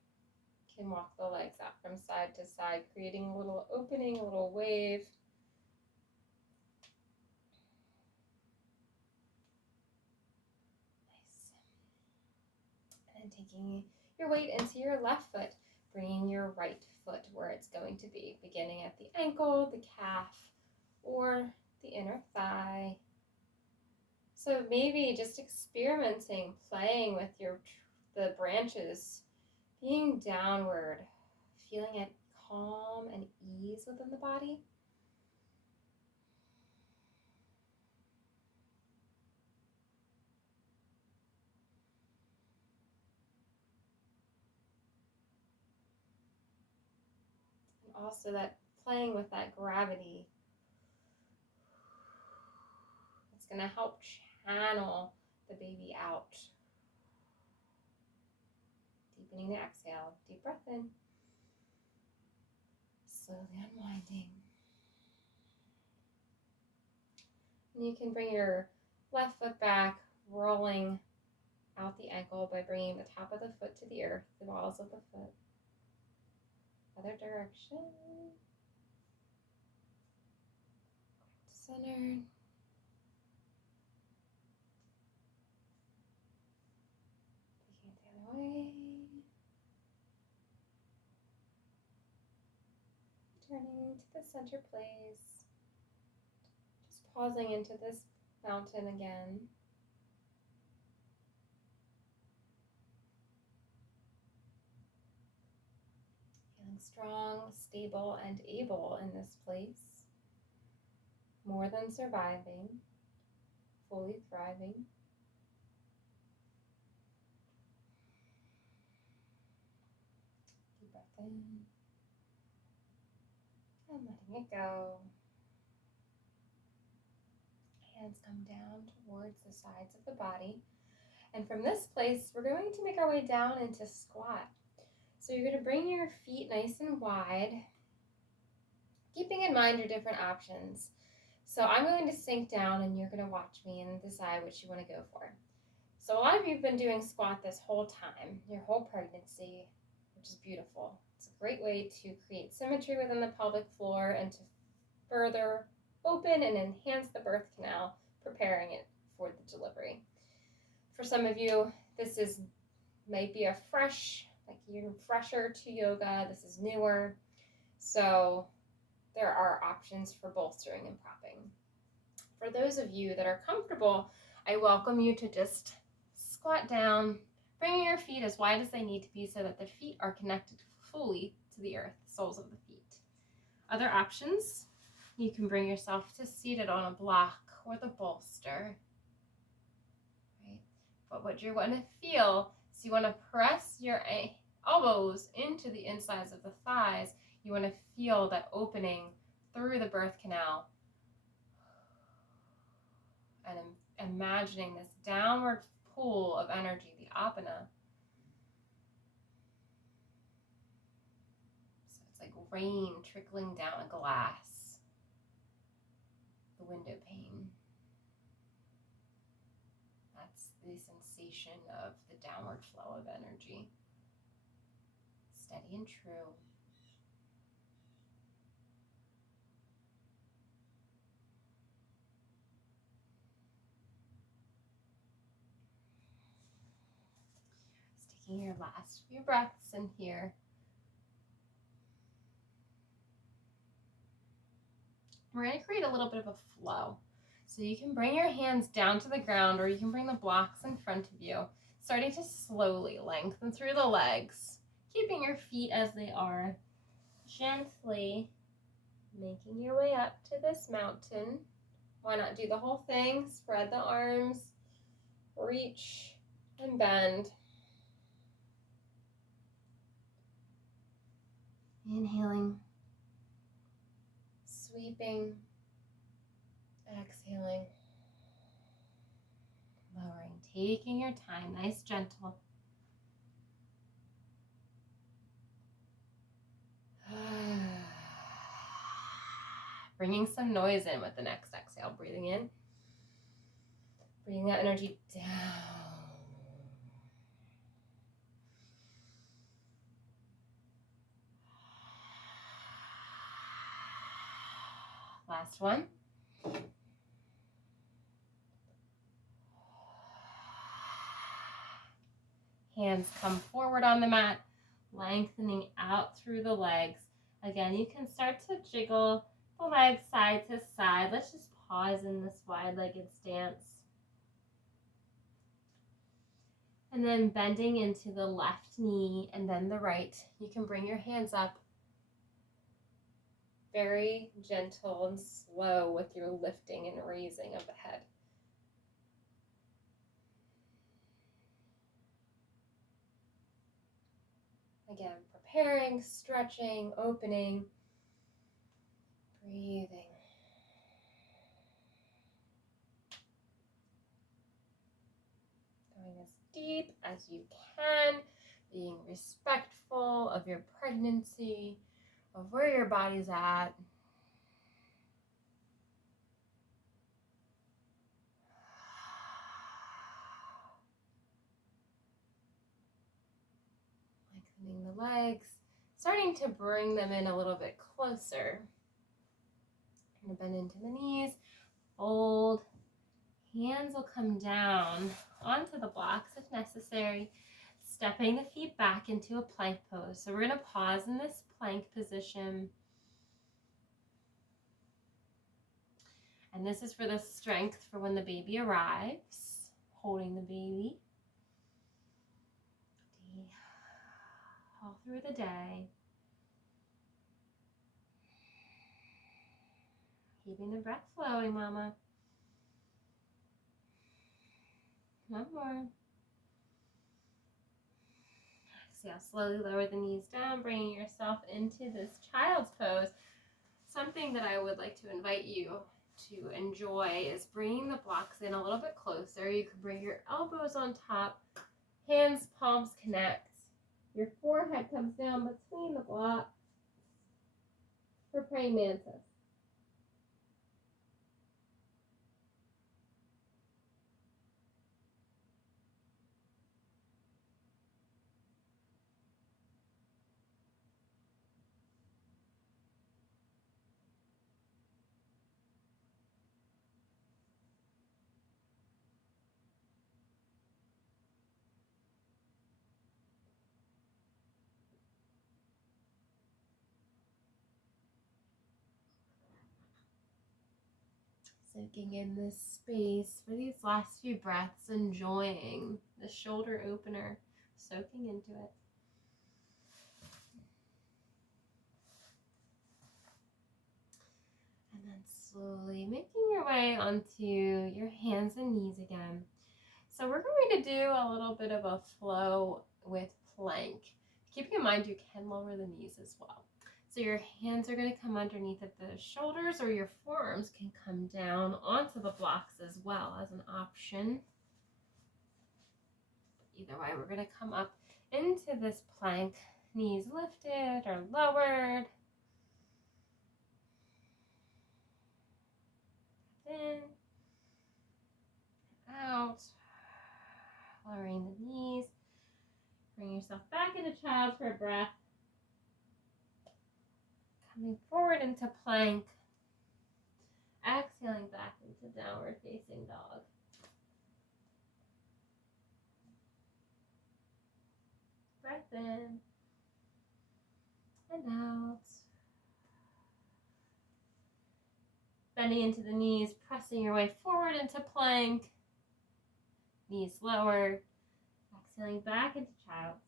Can walk the legs out from side to side, creating a little opening, a little wave. taking your weight into your left foot, bringing your right foot where it's going to be, beginning at the ankle, the calf, or the inner thigh. So maybe just experimenting, playing with the branches, being downward, feeling it calm and ease within the body. And also that playing with that gravity, it's going to help channel the baby out. Deepening the exhale, deep breath in, slowly unwinding. And you can bring your left foot back, rolling out the ankle by bringing the top of the foot to the earth, the balls of the foot. Other direction. Centered. Taking it the other way. Turning to the center place. Just pausing into this mountain again. Feeling strong, stable, and able in this place. More than surviving, fully thriving. Deep breath in. And letting it go. Hands come down towards the sides of the body. And from this place, we're going to make our way down into squat. So you're going to bring your feet nice and wide, keeping in mind your different options. So I'm going to sink down and you're going to watch me and decide which you want to go for. So a lot of you have been doing squat this whole time, your whole pregnancy, which is beautiful. It's a great way to create symmetry within the pelvic floor and to further open and enhance the birth canal, preparing it for the delivery. For some of you, this might be a fresh, like you're fresher to yoga, this is newer. So there are options for bolstering and propping. For those of you that are comfortable, I welcome you to just squat down, bringing your feet as wide as they need to be so that the feet are connected fully to the earth, the soles of the feet. Other options, you can bring yourself to seated on a block or the bolster. Right? But what you want to feel is you want to press your elbows into the insides of the thighs. You want to feel that opening through the birth canal. And imagining this downward pool of energy, the apana. So it's like rain trickling down a glass, the window pane. That's the sensation of the downward flow of energy. Steady and true. Just taking your last few breaths in here. We're going to create a little bit of a flow. So you can bring your hands down to the ground or you can bring the blocks in front of you, starting to slowly lengthen through the legs, keeping your feet as they are, gently making your way up to this mountain. Why not do the whole thing? Spread the arms, reach and bend. Inhaling, sweeping, exhaling, lowering, taking your time, nice, gentle. Bringing some noise in with the next exhale, breathing in, bringing that energy down. Last one. Hands hands come forward on the mat, lengthening out through the legs. Again, you can start to jiggle the legs side to side. Let's just pause in this wide-legged stance. And then bending into the left knee and then the right. You can bring your hands up. Very gentle and slow with your lifting and raising of the head. Again, preparing, stretching, opening, breathing. Going as deep as you can, being respectful of your pregnancy, of where your body's at. Lengthening the legs, starting to bring them in a little bit closer. Going to bend into the knees, fold. Hands will come down onto the blocks if necessary, stepping the feet back into a plank pose. So we're going to pause in this plank position. And this is for the strength for when the baby arrives, holding the baby all through the day. Keeping the breath flowing, mama. One more. Exhale, slowly lower the knees down, bringing yourself into this child's pose. Something that I would like to invite you to enjoy is bringing the blocks in a little bit closer. You can bring your elbows on top, hands, palms connect. Your forehead comes down between the blocks for praying mantis. Soaking in this space for these last few breaths, enjoying the shoulder opener, soaking into it. And then slowly making your way onto your hands and knees again. So we're going to do a little bit of a flow with plank. Keeping in mind you can lower the knees as well. So your hands are going to come underneath of the shoulders, or your forearms can come down onto the blocks as well as an option. Either way, we're going to come up into this plank, knees lifted or lowered. In, out, lowering the knees. Bring yourself back into child for a breath. Coming forward into plank. Exhaling back into downward facing dog. Breath in and out. Bending into the knees, pressing your way forward into plank. Knees lowered. Exhaling back into child's.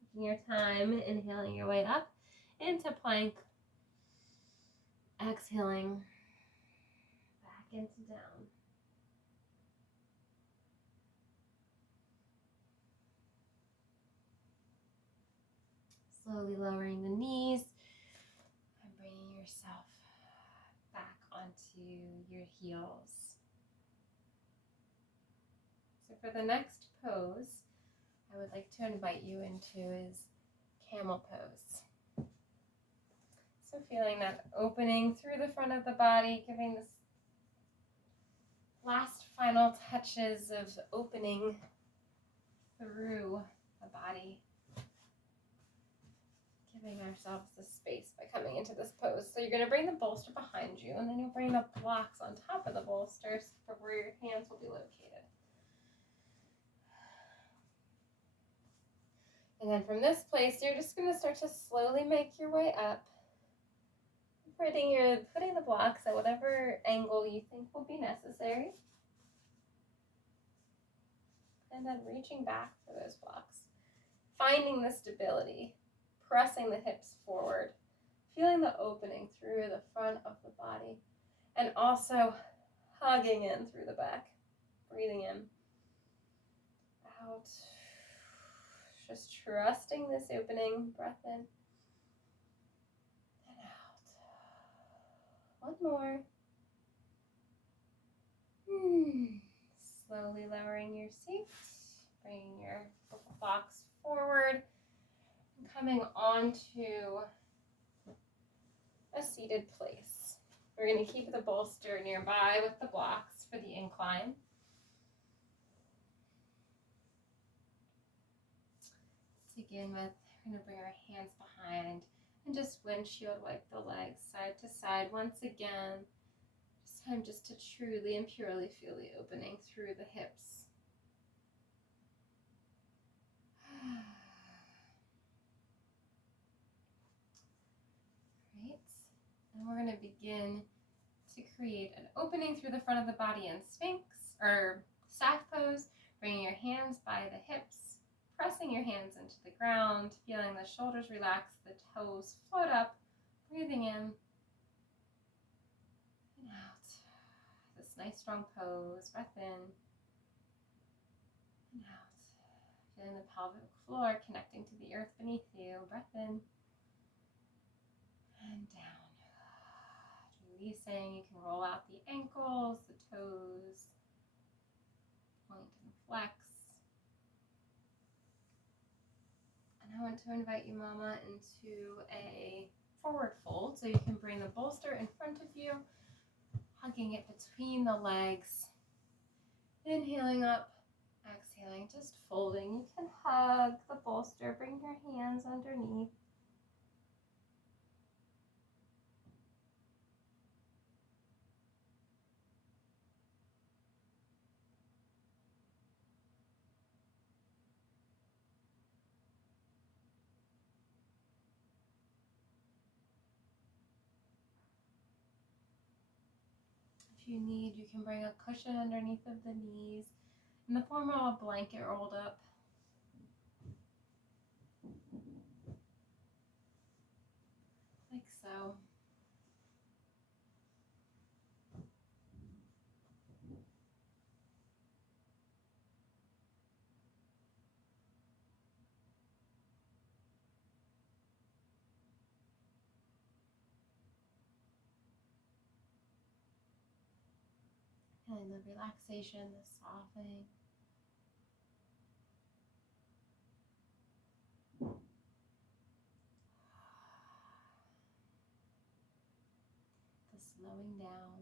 Taking your time, inhaling your way up into plank. Exhaling back into down. Slowly lowering the knees and bringing yourself back onto your heels. So for the next pose, I would like to invite you into is camel pose. So feeling that opening through the front of the body, giving this last final touches of opening through the body. Giving ourselves the space by coming into this pose. So you're going to bring the bolster behind you, and then you'll bring the blocks on top of the bolsters for where your hands will be located. And then from this place, you're just going to start to slowly make your way up, putting the blocks at whatever angle you think will be necessary. And then reaching back for those blocks. Finding the stability, pressing the hips forward, feeling the opening through the front of the body, and also hugging in through the back. Breathing in, out. Just trusting this opening. Breath in and out. One more. Slowly lowering your seat, bringing your blocks forward, and coming onto a seated place. We're going to keep the bolster nearby with the blocks for the incline. To begin with, we're going to bring our hands behind and just windshield wipe the legs side to side once again. This time just to truly and purely feel the opening through the hips. Great. And we're going to begin to create an opening through the front of the body in Sphinx or staff pose, bringing your hands by the hips, pressing your hands into the ground, feeling the shoulders relax, the toes float up, breathing in and out. This nice strong pose, breath in and out. Feeling the pelvic floor connecting to the earth beneath you, breath in and down. Releasing, you can roll out the ankles, the toes, point and flex. And I want to invite you, Mama, into a forward fold. So you can bring the bolster in front of you, hugging it between the legs. Inhaling up, exhaling, just folding. You can hug the bolster, bring your hands underneath. If you need, you can bring a cushion underneath of the knees in the form of a blanket rolled up. Like so. And the relaxation, the softening. The slowing down.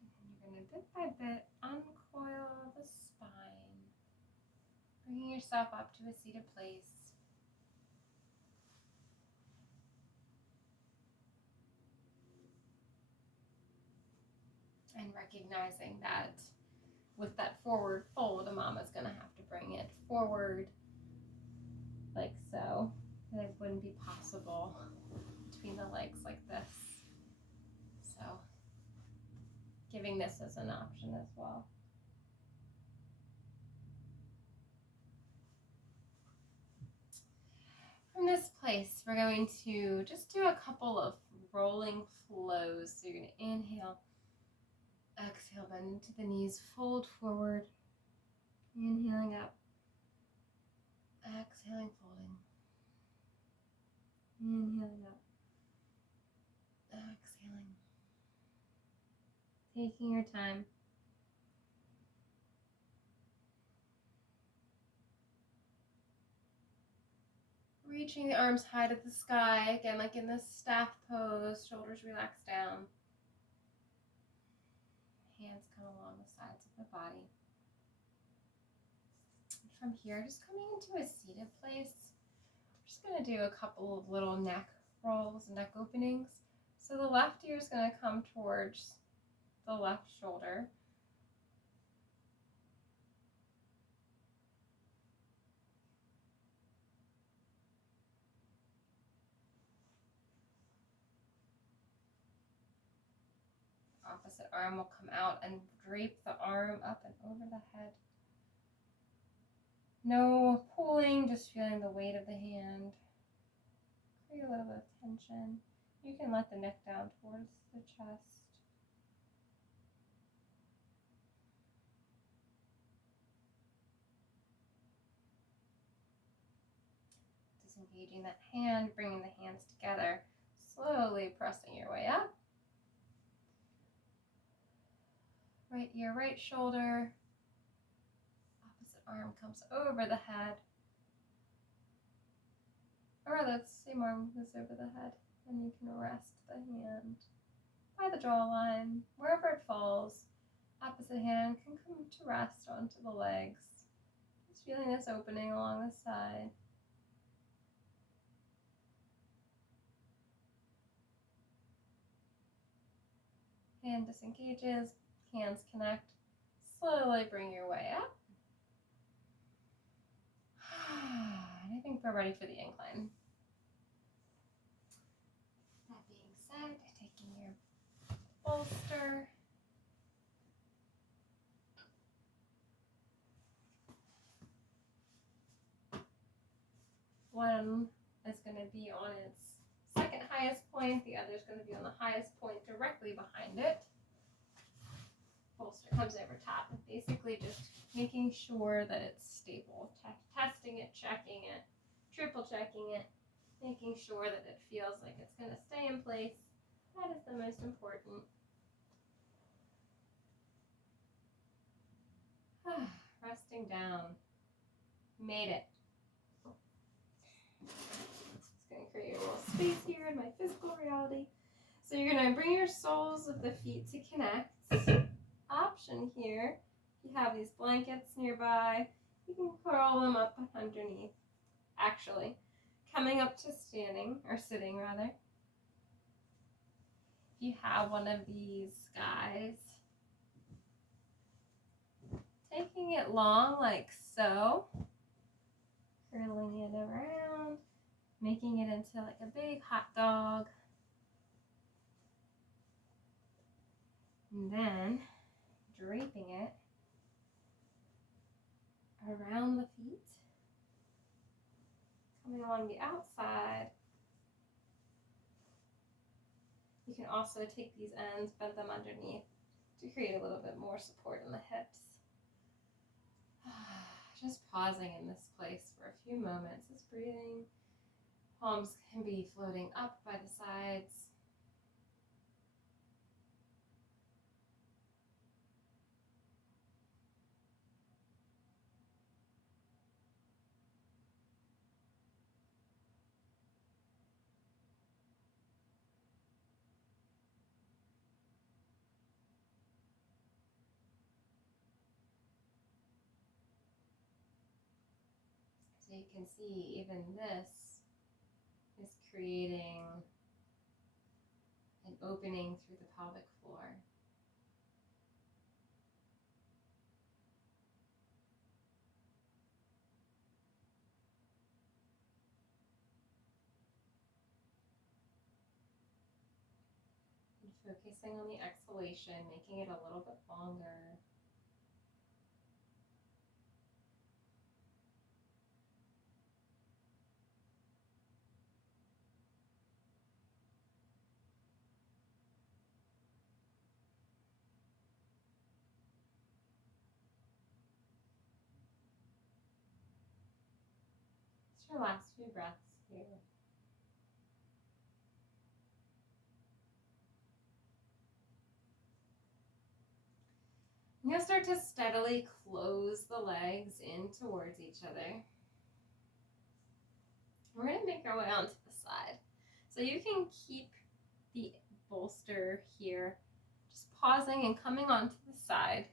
And you're going to bit by bit uncoil the spine, bringing yourself up to a seated place. And recognizing that with that forward fold, a mama's going to have to bring it forward like so. And it wouldn't be possible between the legs like this. So giving this as an option as well. From this place, we're going to just do a couple of rolling flows. So you're going to inhale, exhale, bend into the knees, fold forward, inhaling up, exhaling, folding, inhaling up, exhaling, taking your time. Reaching the arms high to the sky, again like in this staff pose, shoulders relax down. Hands come along the sides of the body. And from here, just coming into a seated place, we're just going to do a couple of little neck rolls, neck openings. So the left ear is going to come towards the left shoulder. opposite arm will come out and drape the arm up and over the head. No pulling, just feeling the weight of the hand. Create a little bit of tension. You can let the neck down towards the chest. Disengaging that hand, bringing the hands together, slowly pressing your way up. Right ear, right shoulder. Opposite arm comes over the head. Or rather, the same arm goes over the head. And you can rest the hand by the jawline, wherever it falls. Opposite hand can come to rest onto the legs. Just feeling this opening along the side. Hand disengages, hands connect. Slowly bring your way up. I think we're ready for the incline. That being said, taking your bolster. One is going to be on its second highest point. The other is going to be on the highest point directly behind it. Bolster comes over top. And basically just making sure that it's stable. Testing it, checking it, triple checking it, making sure that it feels like it's going to stay in place. That is the most important. Resting down. Made it. Just going to create a little space here in my physical reality. So you're going to bring your soles of the feet to connect. Option here, if you have these blankets nearby, you can curl them up underneath. Actually, coming up to standing, or sitting rather. If you have one of these guys, taking it long like so, curling it around, making it into like a big hot dog. And then draping it around the feet, coming along the outside. You can also take these ends, bend them underneath to create a little bit more support in the hips. Just pausing in this place for a few moments, just breathing. Palms can be floating up by the sides. So you can see even this is creating an opening through the pelvic floor. And focusing on the exhalation, making it a little bit longer. It's your last few breaths here. You'll start to steadily close the legs in towards each other. We're going to make our way onto the side. So you can keep the bolster here, just pausing and coming onto the side.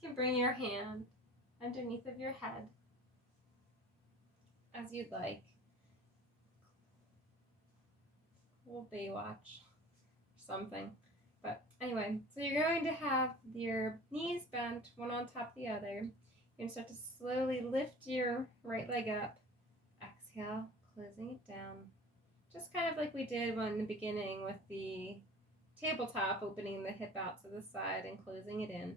You can bring your hand underneath of your head as you'd like. A little Baywatch or something. But anyway, so you're going to have your knees bent, one on top of the other. You're going to start to slowly lift your right leg up. Exhale, closing it down. Just kind of like we did in the beginning with the tabletop, opening the hip out to the side and closing it in.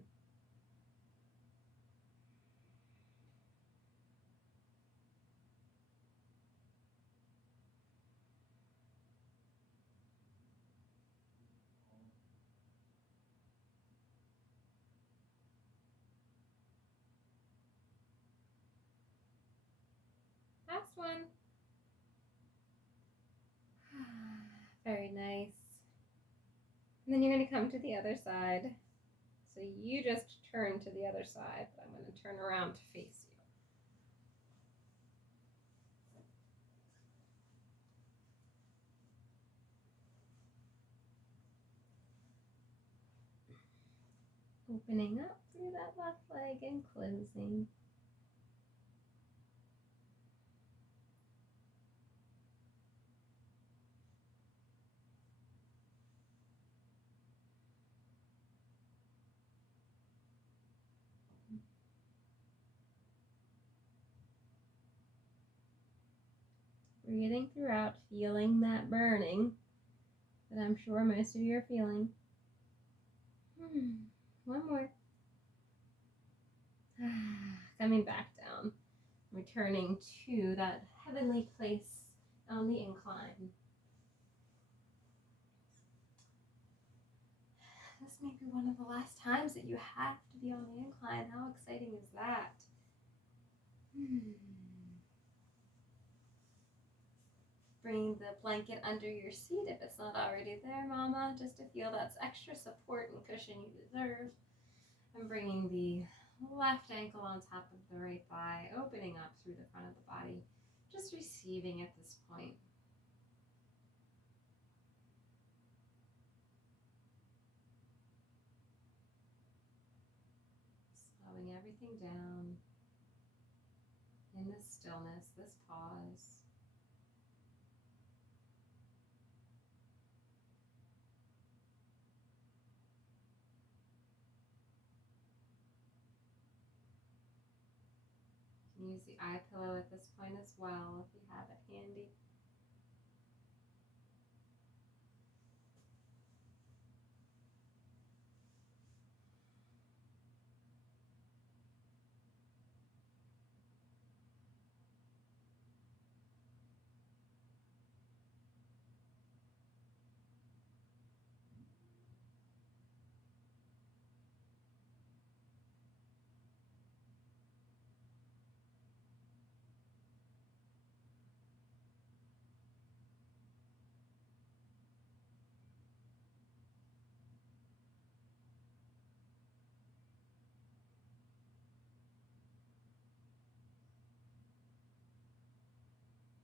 Last one. Very nice. And then you're going to come to the other side. So you just turn to the other side, but I'm going to turn around to face you. Opening up through that left leg and closing. Breathing throughout, feeling that burning that I'm sure most of you are feeling. One more. Coming back down, returning to that heavenly place on the incline. This may be one of the last times that you have to be on the incline. How exciting is that? Bring the blanket under your seat if it's not already there, Mama, just to feel that extra support and cushion you deserve. I'm bringing the left ankle on top of the right thigh, opening up through the front of the body, just receiving at this point. Slowing everything down in this stillness, this pause. You can use the eye pillow at this point as well if you have it handy.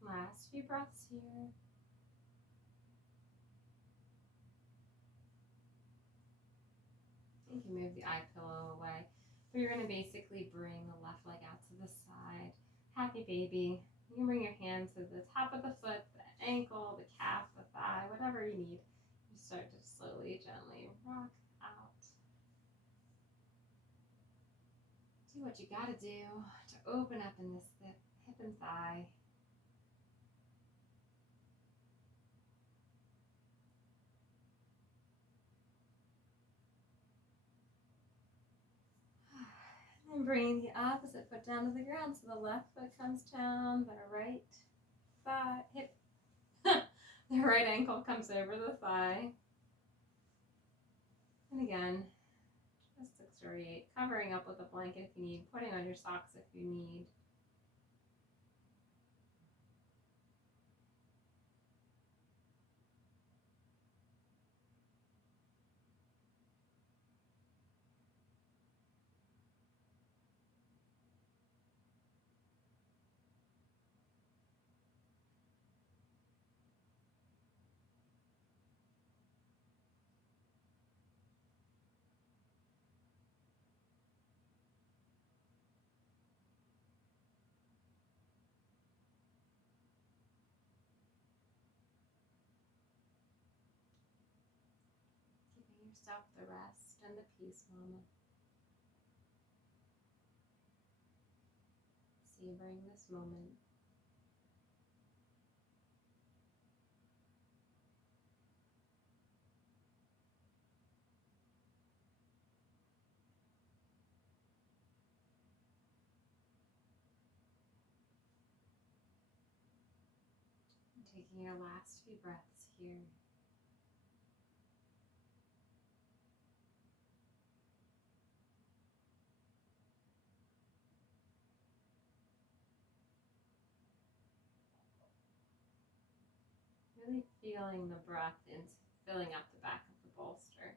Last few breaths here. You can move the eye pillow away. But you're going to basically bring the left leg out to the side. Happy baby. You can bring your hand to the top of the foot, the ankle, the calf, the thigh, whatever you need. You start to slowly, gently rock out. Do what you got to do to open up in this hip and thigh. And bring the opposite foot down to the ground. So the left foot comes down, the right thigh, hip, the right ankle comes over the thigh. And again, just exfoliate, covering up with a blanket if you need, putting on your socks if you need. Giving yourself the rest and the peace, Mama. Savoring this moment. taking your last few breaths here. Really feeling the breath into filling up the back of the bolster.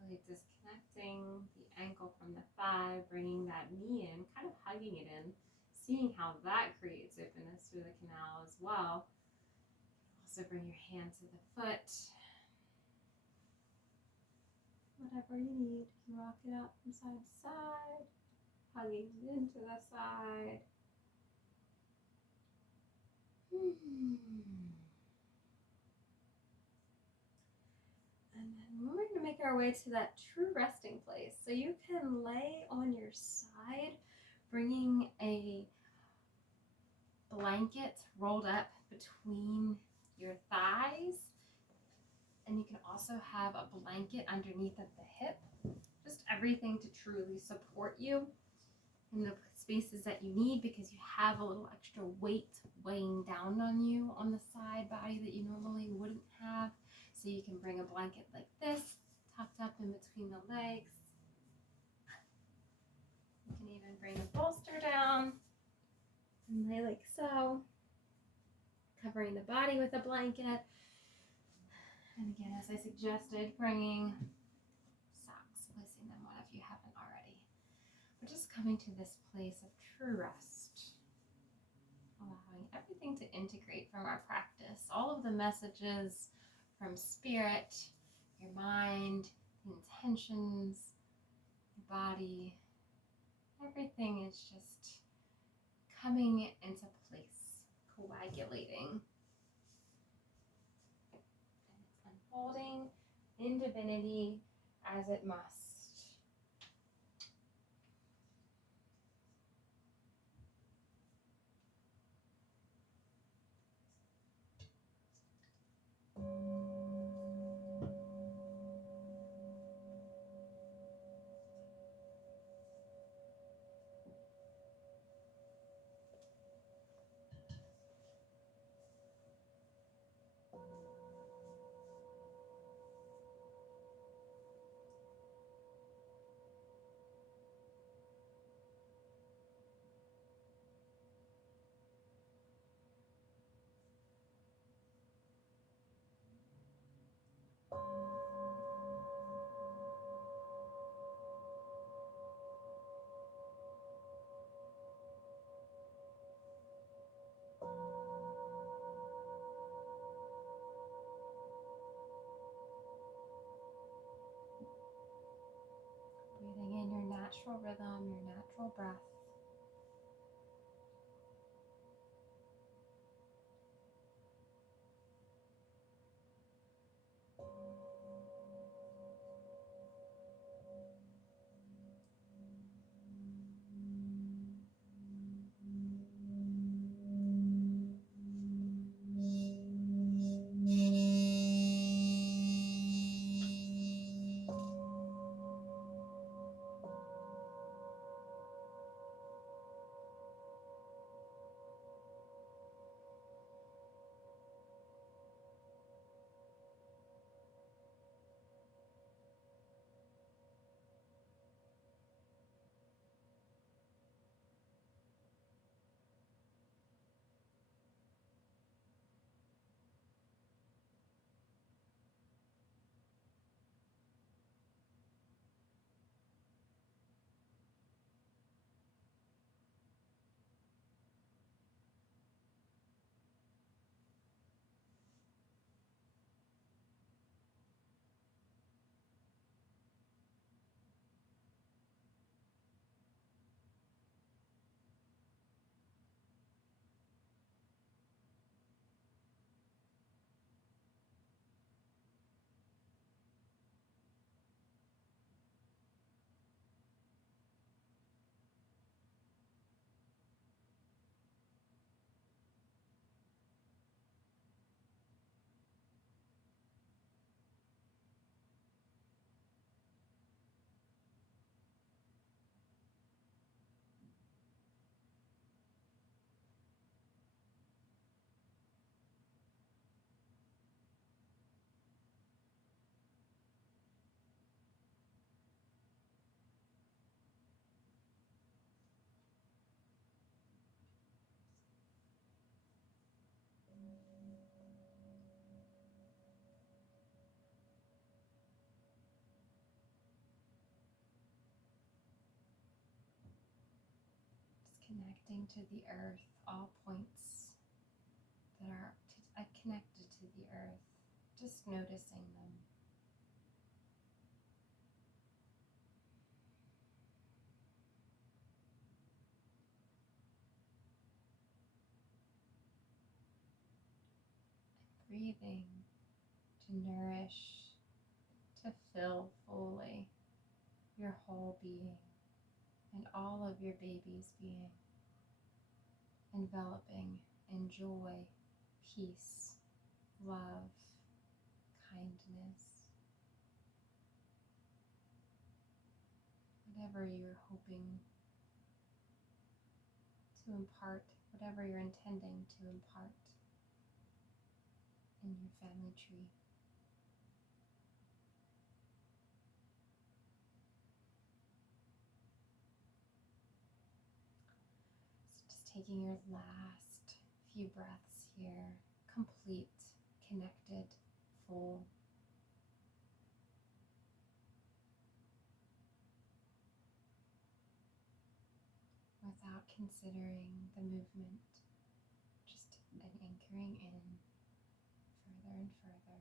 Slowly disconnecting the ankle from the thigh, bringing that knee in, kind of hugging it in, seeing how that creates openness through the canal as well. Also bring your hand to the foot. Whatever you need, you can rock it out from side to side, hugging it into the side. And then we're going to make our way to that true resting place. So you can lay on your side, bringing a blanket rolled up between your thighs. And you can also have a blanket underneath of the hip. Just everything to truly support you in the spaces that you need, because you have a little extra weight weighing down on you on the side body that you normally wouldn't have. So you can bring a blanket like this, tucked up in between the legs. You can even bring a bolster down and lay like so, covering the body with a blanket. And again, as I suggested, bringing socks, placing them on if you haven't already. We're just coming to this place of true rest, allowing everything to integrate from our practice. All of the messages from spirit, your mind, the intentions, your body, everything is just coming into place, coagulating. And it's unfolding in divinity as it must. Breathing in your natural rhythm, your natural breath. connecting to the earth, all points that are connected to the earth, just noticing them. Breathing to nourish, to fill fully your whole being and all of your baby's being, enveloping in joy, peace, love, kindness, whatever you're hoping to impart, whatever you're intending to impart in your family tree. So just taking your last few breaths here, complete, connected, full. Without considering the movement, just an anchoring in further and further.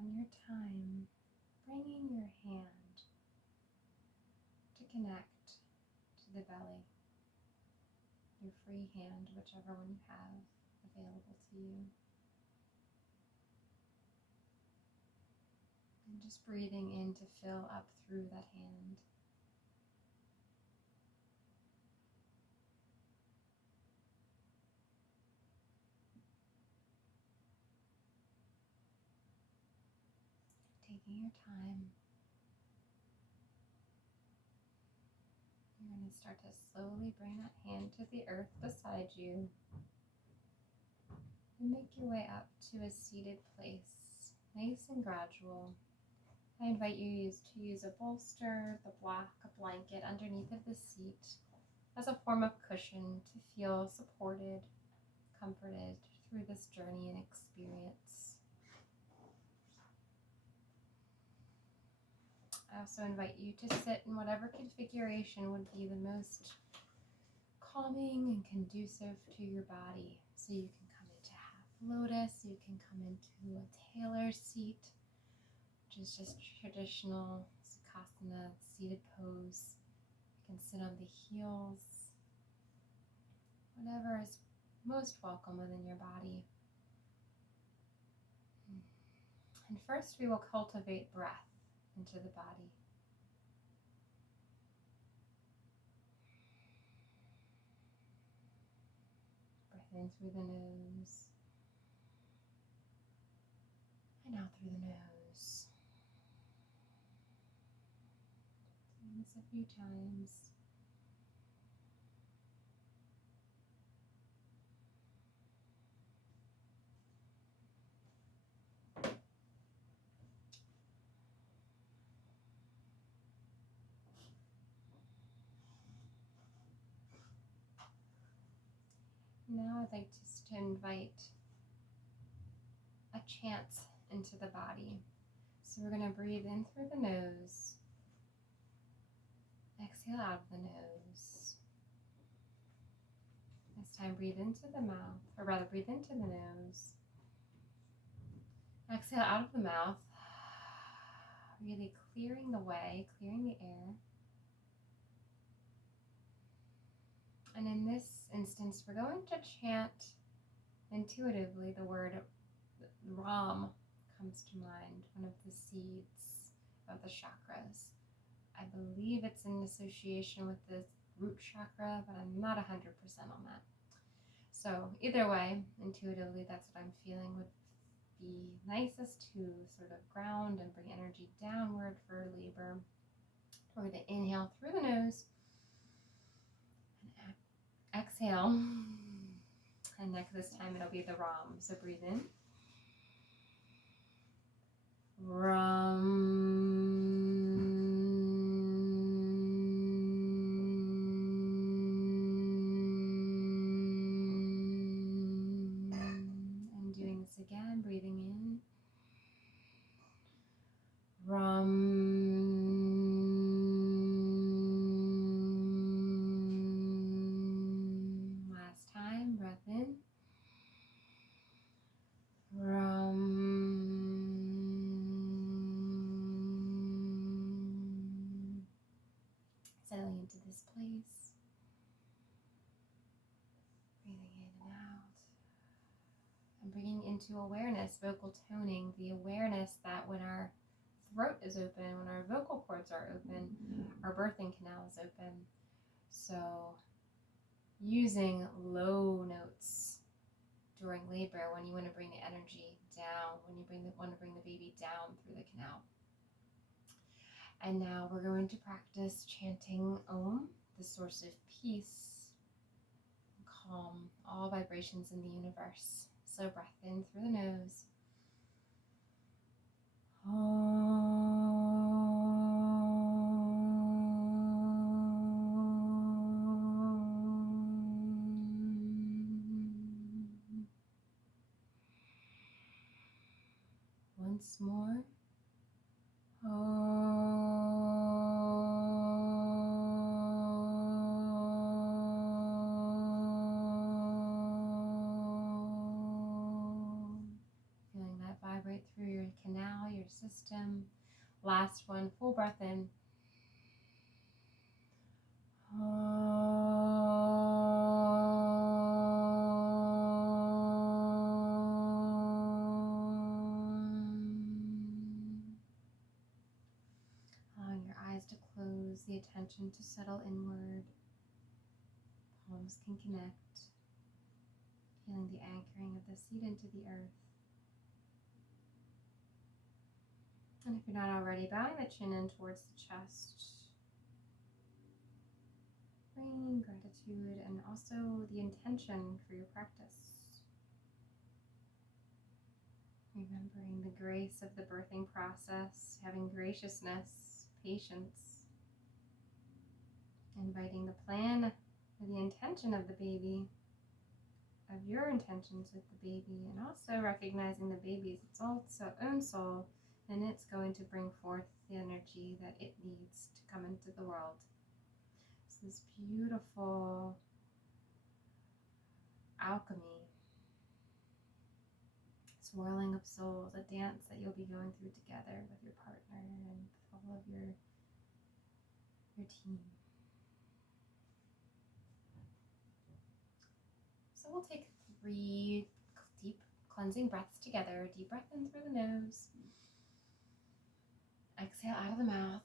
On your time, bringing your hand to connect to the belly, your free hand, whichever one you have available to you. And just breathing in to fill up through that hand. Taking your time. You're going to start to slowly bring that hand to the earth beside you and make your way up to a seated place, nice and gradual. I invite you to use a bolster, a blanket underneath of the seat as a form of cushion to feel supported, comforted through this journey and experience. I also invite you to sit in whatever configuration would be the most calming and conducive to your body. So you can come into half lotus, you can come into a tailor seat, which is just traditional Sukhasana, seated pose. You can sit on the heels, whatever is most welcome within your body. And first we will cultivate breath into the body. Breath in through the nose, and out through the nose. Doing this a few times. Now I'd like just to invite a chant into the body. So we're going to breathe in through the nose, exhale out of the nose. This time breathe into the mouth, or rather breathe into the nose. Exhale out of the mouth, really clearing the way, clearing the air. And in this instance, we're going to chant intuitively the word Ram comes to mind, one of the seeds of the chakras. I believe it's in association with the root chakra, but I'm not 100% on that. So either way, intuitively, that's what I'm feeling would be nicest to sort of ground and bring energy downward for labor. We're going to inhale through the nose and exhale. And next this time it'll be the Ram. So breathe in. Ram. And doing this again, breathing in. Ram. Last time, breath in. Ram. Settling into this place. Breathing in and out. And bringing into awareness, vocal toning, the awareness that when our throat is open, when our vocal cords are open, our birthing canal is open. So using low notes during labor when you want to bring the energy down, when you want to bring the baby down through the canal. And now we're going to practice chanting Om, the source of peace, calm, all vibrations in the universe. So breath in through the nose. Once more. Feeling that vibrate through your canal, your system. Last one, full breath in. Allowing your eyes to close, the attention to settle inward. Palms can connect. Feeling the anchoring of the seat into the earth. And if you're not already, bowing the chin in towards the chest. Bringing gratitude and also the intention for your practice. Remembering the grace of the birthing process, having graciousness, patience. Inviting the plan or the intention of the baby, of your intentions with the baby, and also recognizing the baby's its own soul, and it's going to bring forth the energy that it needs to come into the world. So this beautiful alchemy, swirling of souls, a dance that you'll be going through together with your partner and with all of your team. So we'll take 3 deep cleansing breaths together. Deep breath in through the nose. Exhale out of the mouth.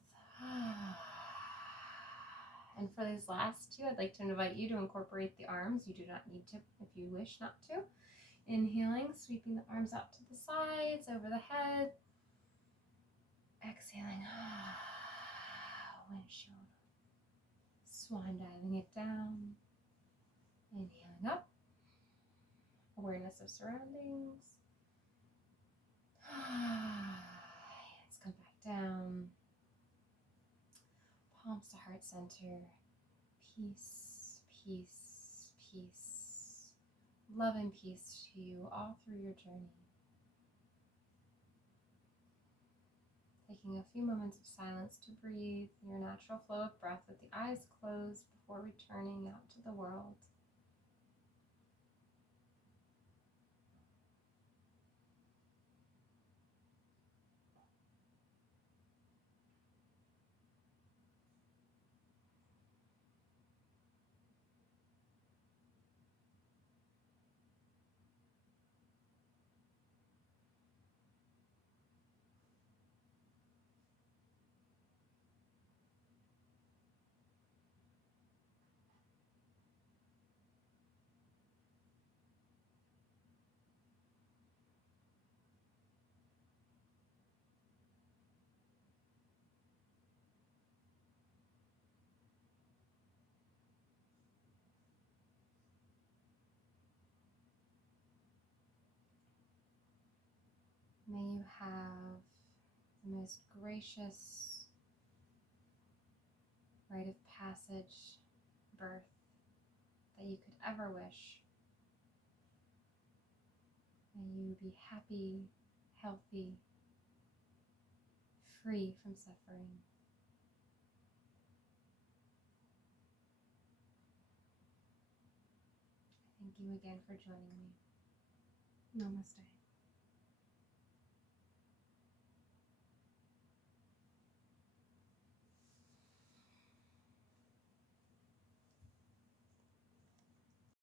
And for these last 2, I'd like to invite you to incorporate the arms. You do not need to if you wish not to. Inhaling, sweeping the arms out to the sides, over the head. Exhaling, windshield. Swan diving it down. Inhaling up. Awareness of surroundings. Hands come back down. Palms to heart center. Peace, peace, peace. Love and peace to you all through your journey. Taking a few moments of silence to breathe your natural flow of breath with the eyes closed before returning out to the world. May you have the most gracious rite of passage birth that you could ever wish. May you be happy, healthy, free from suffering. Thank you again for joining me. Namaste.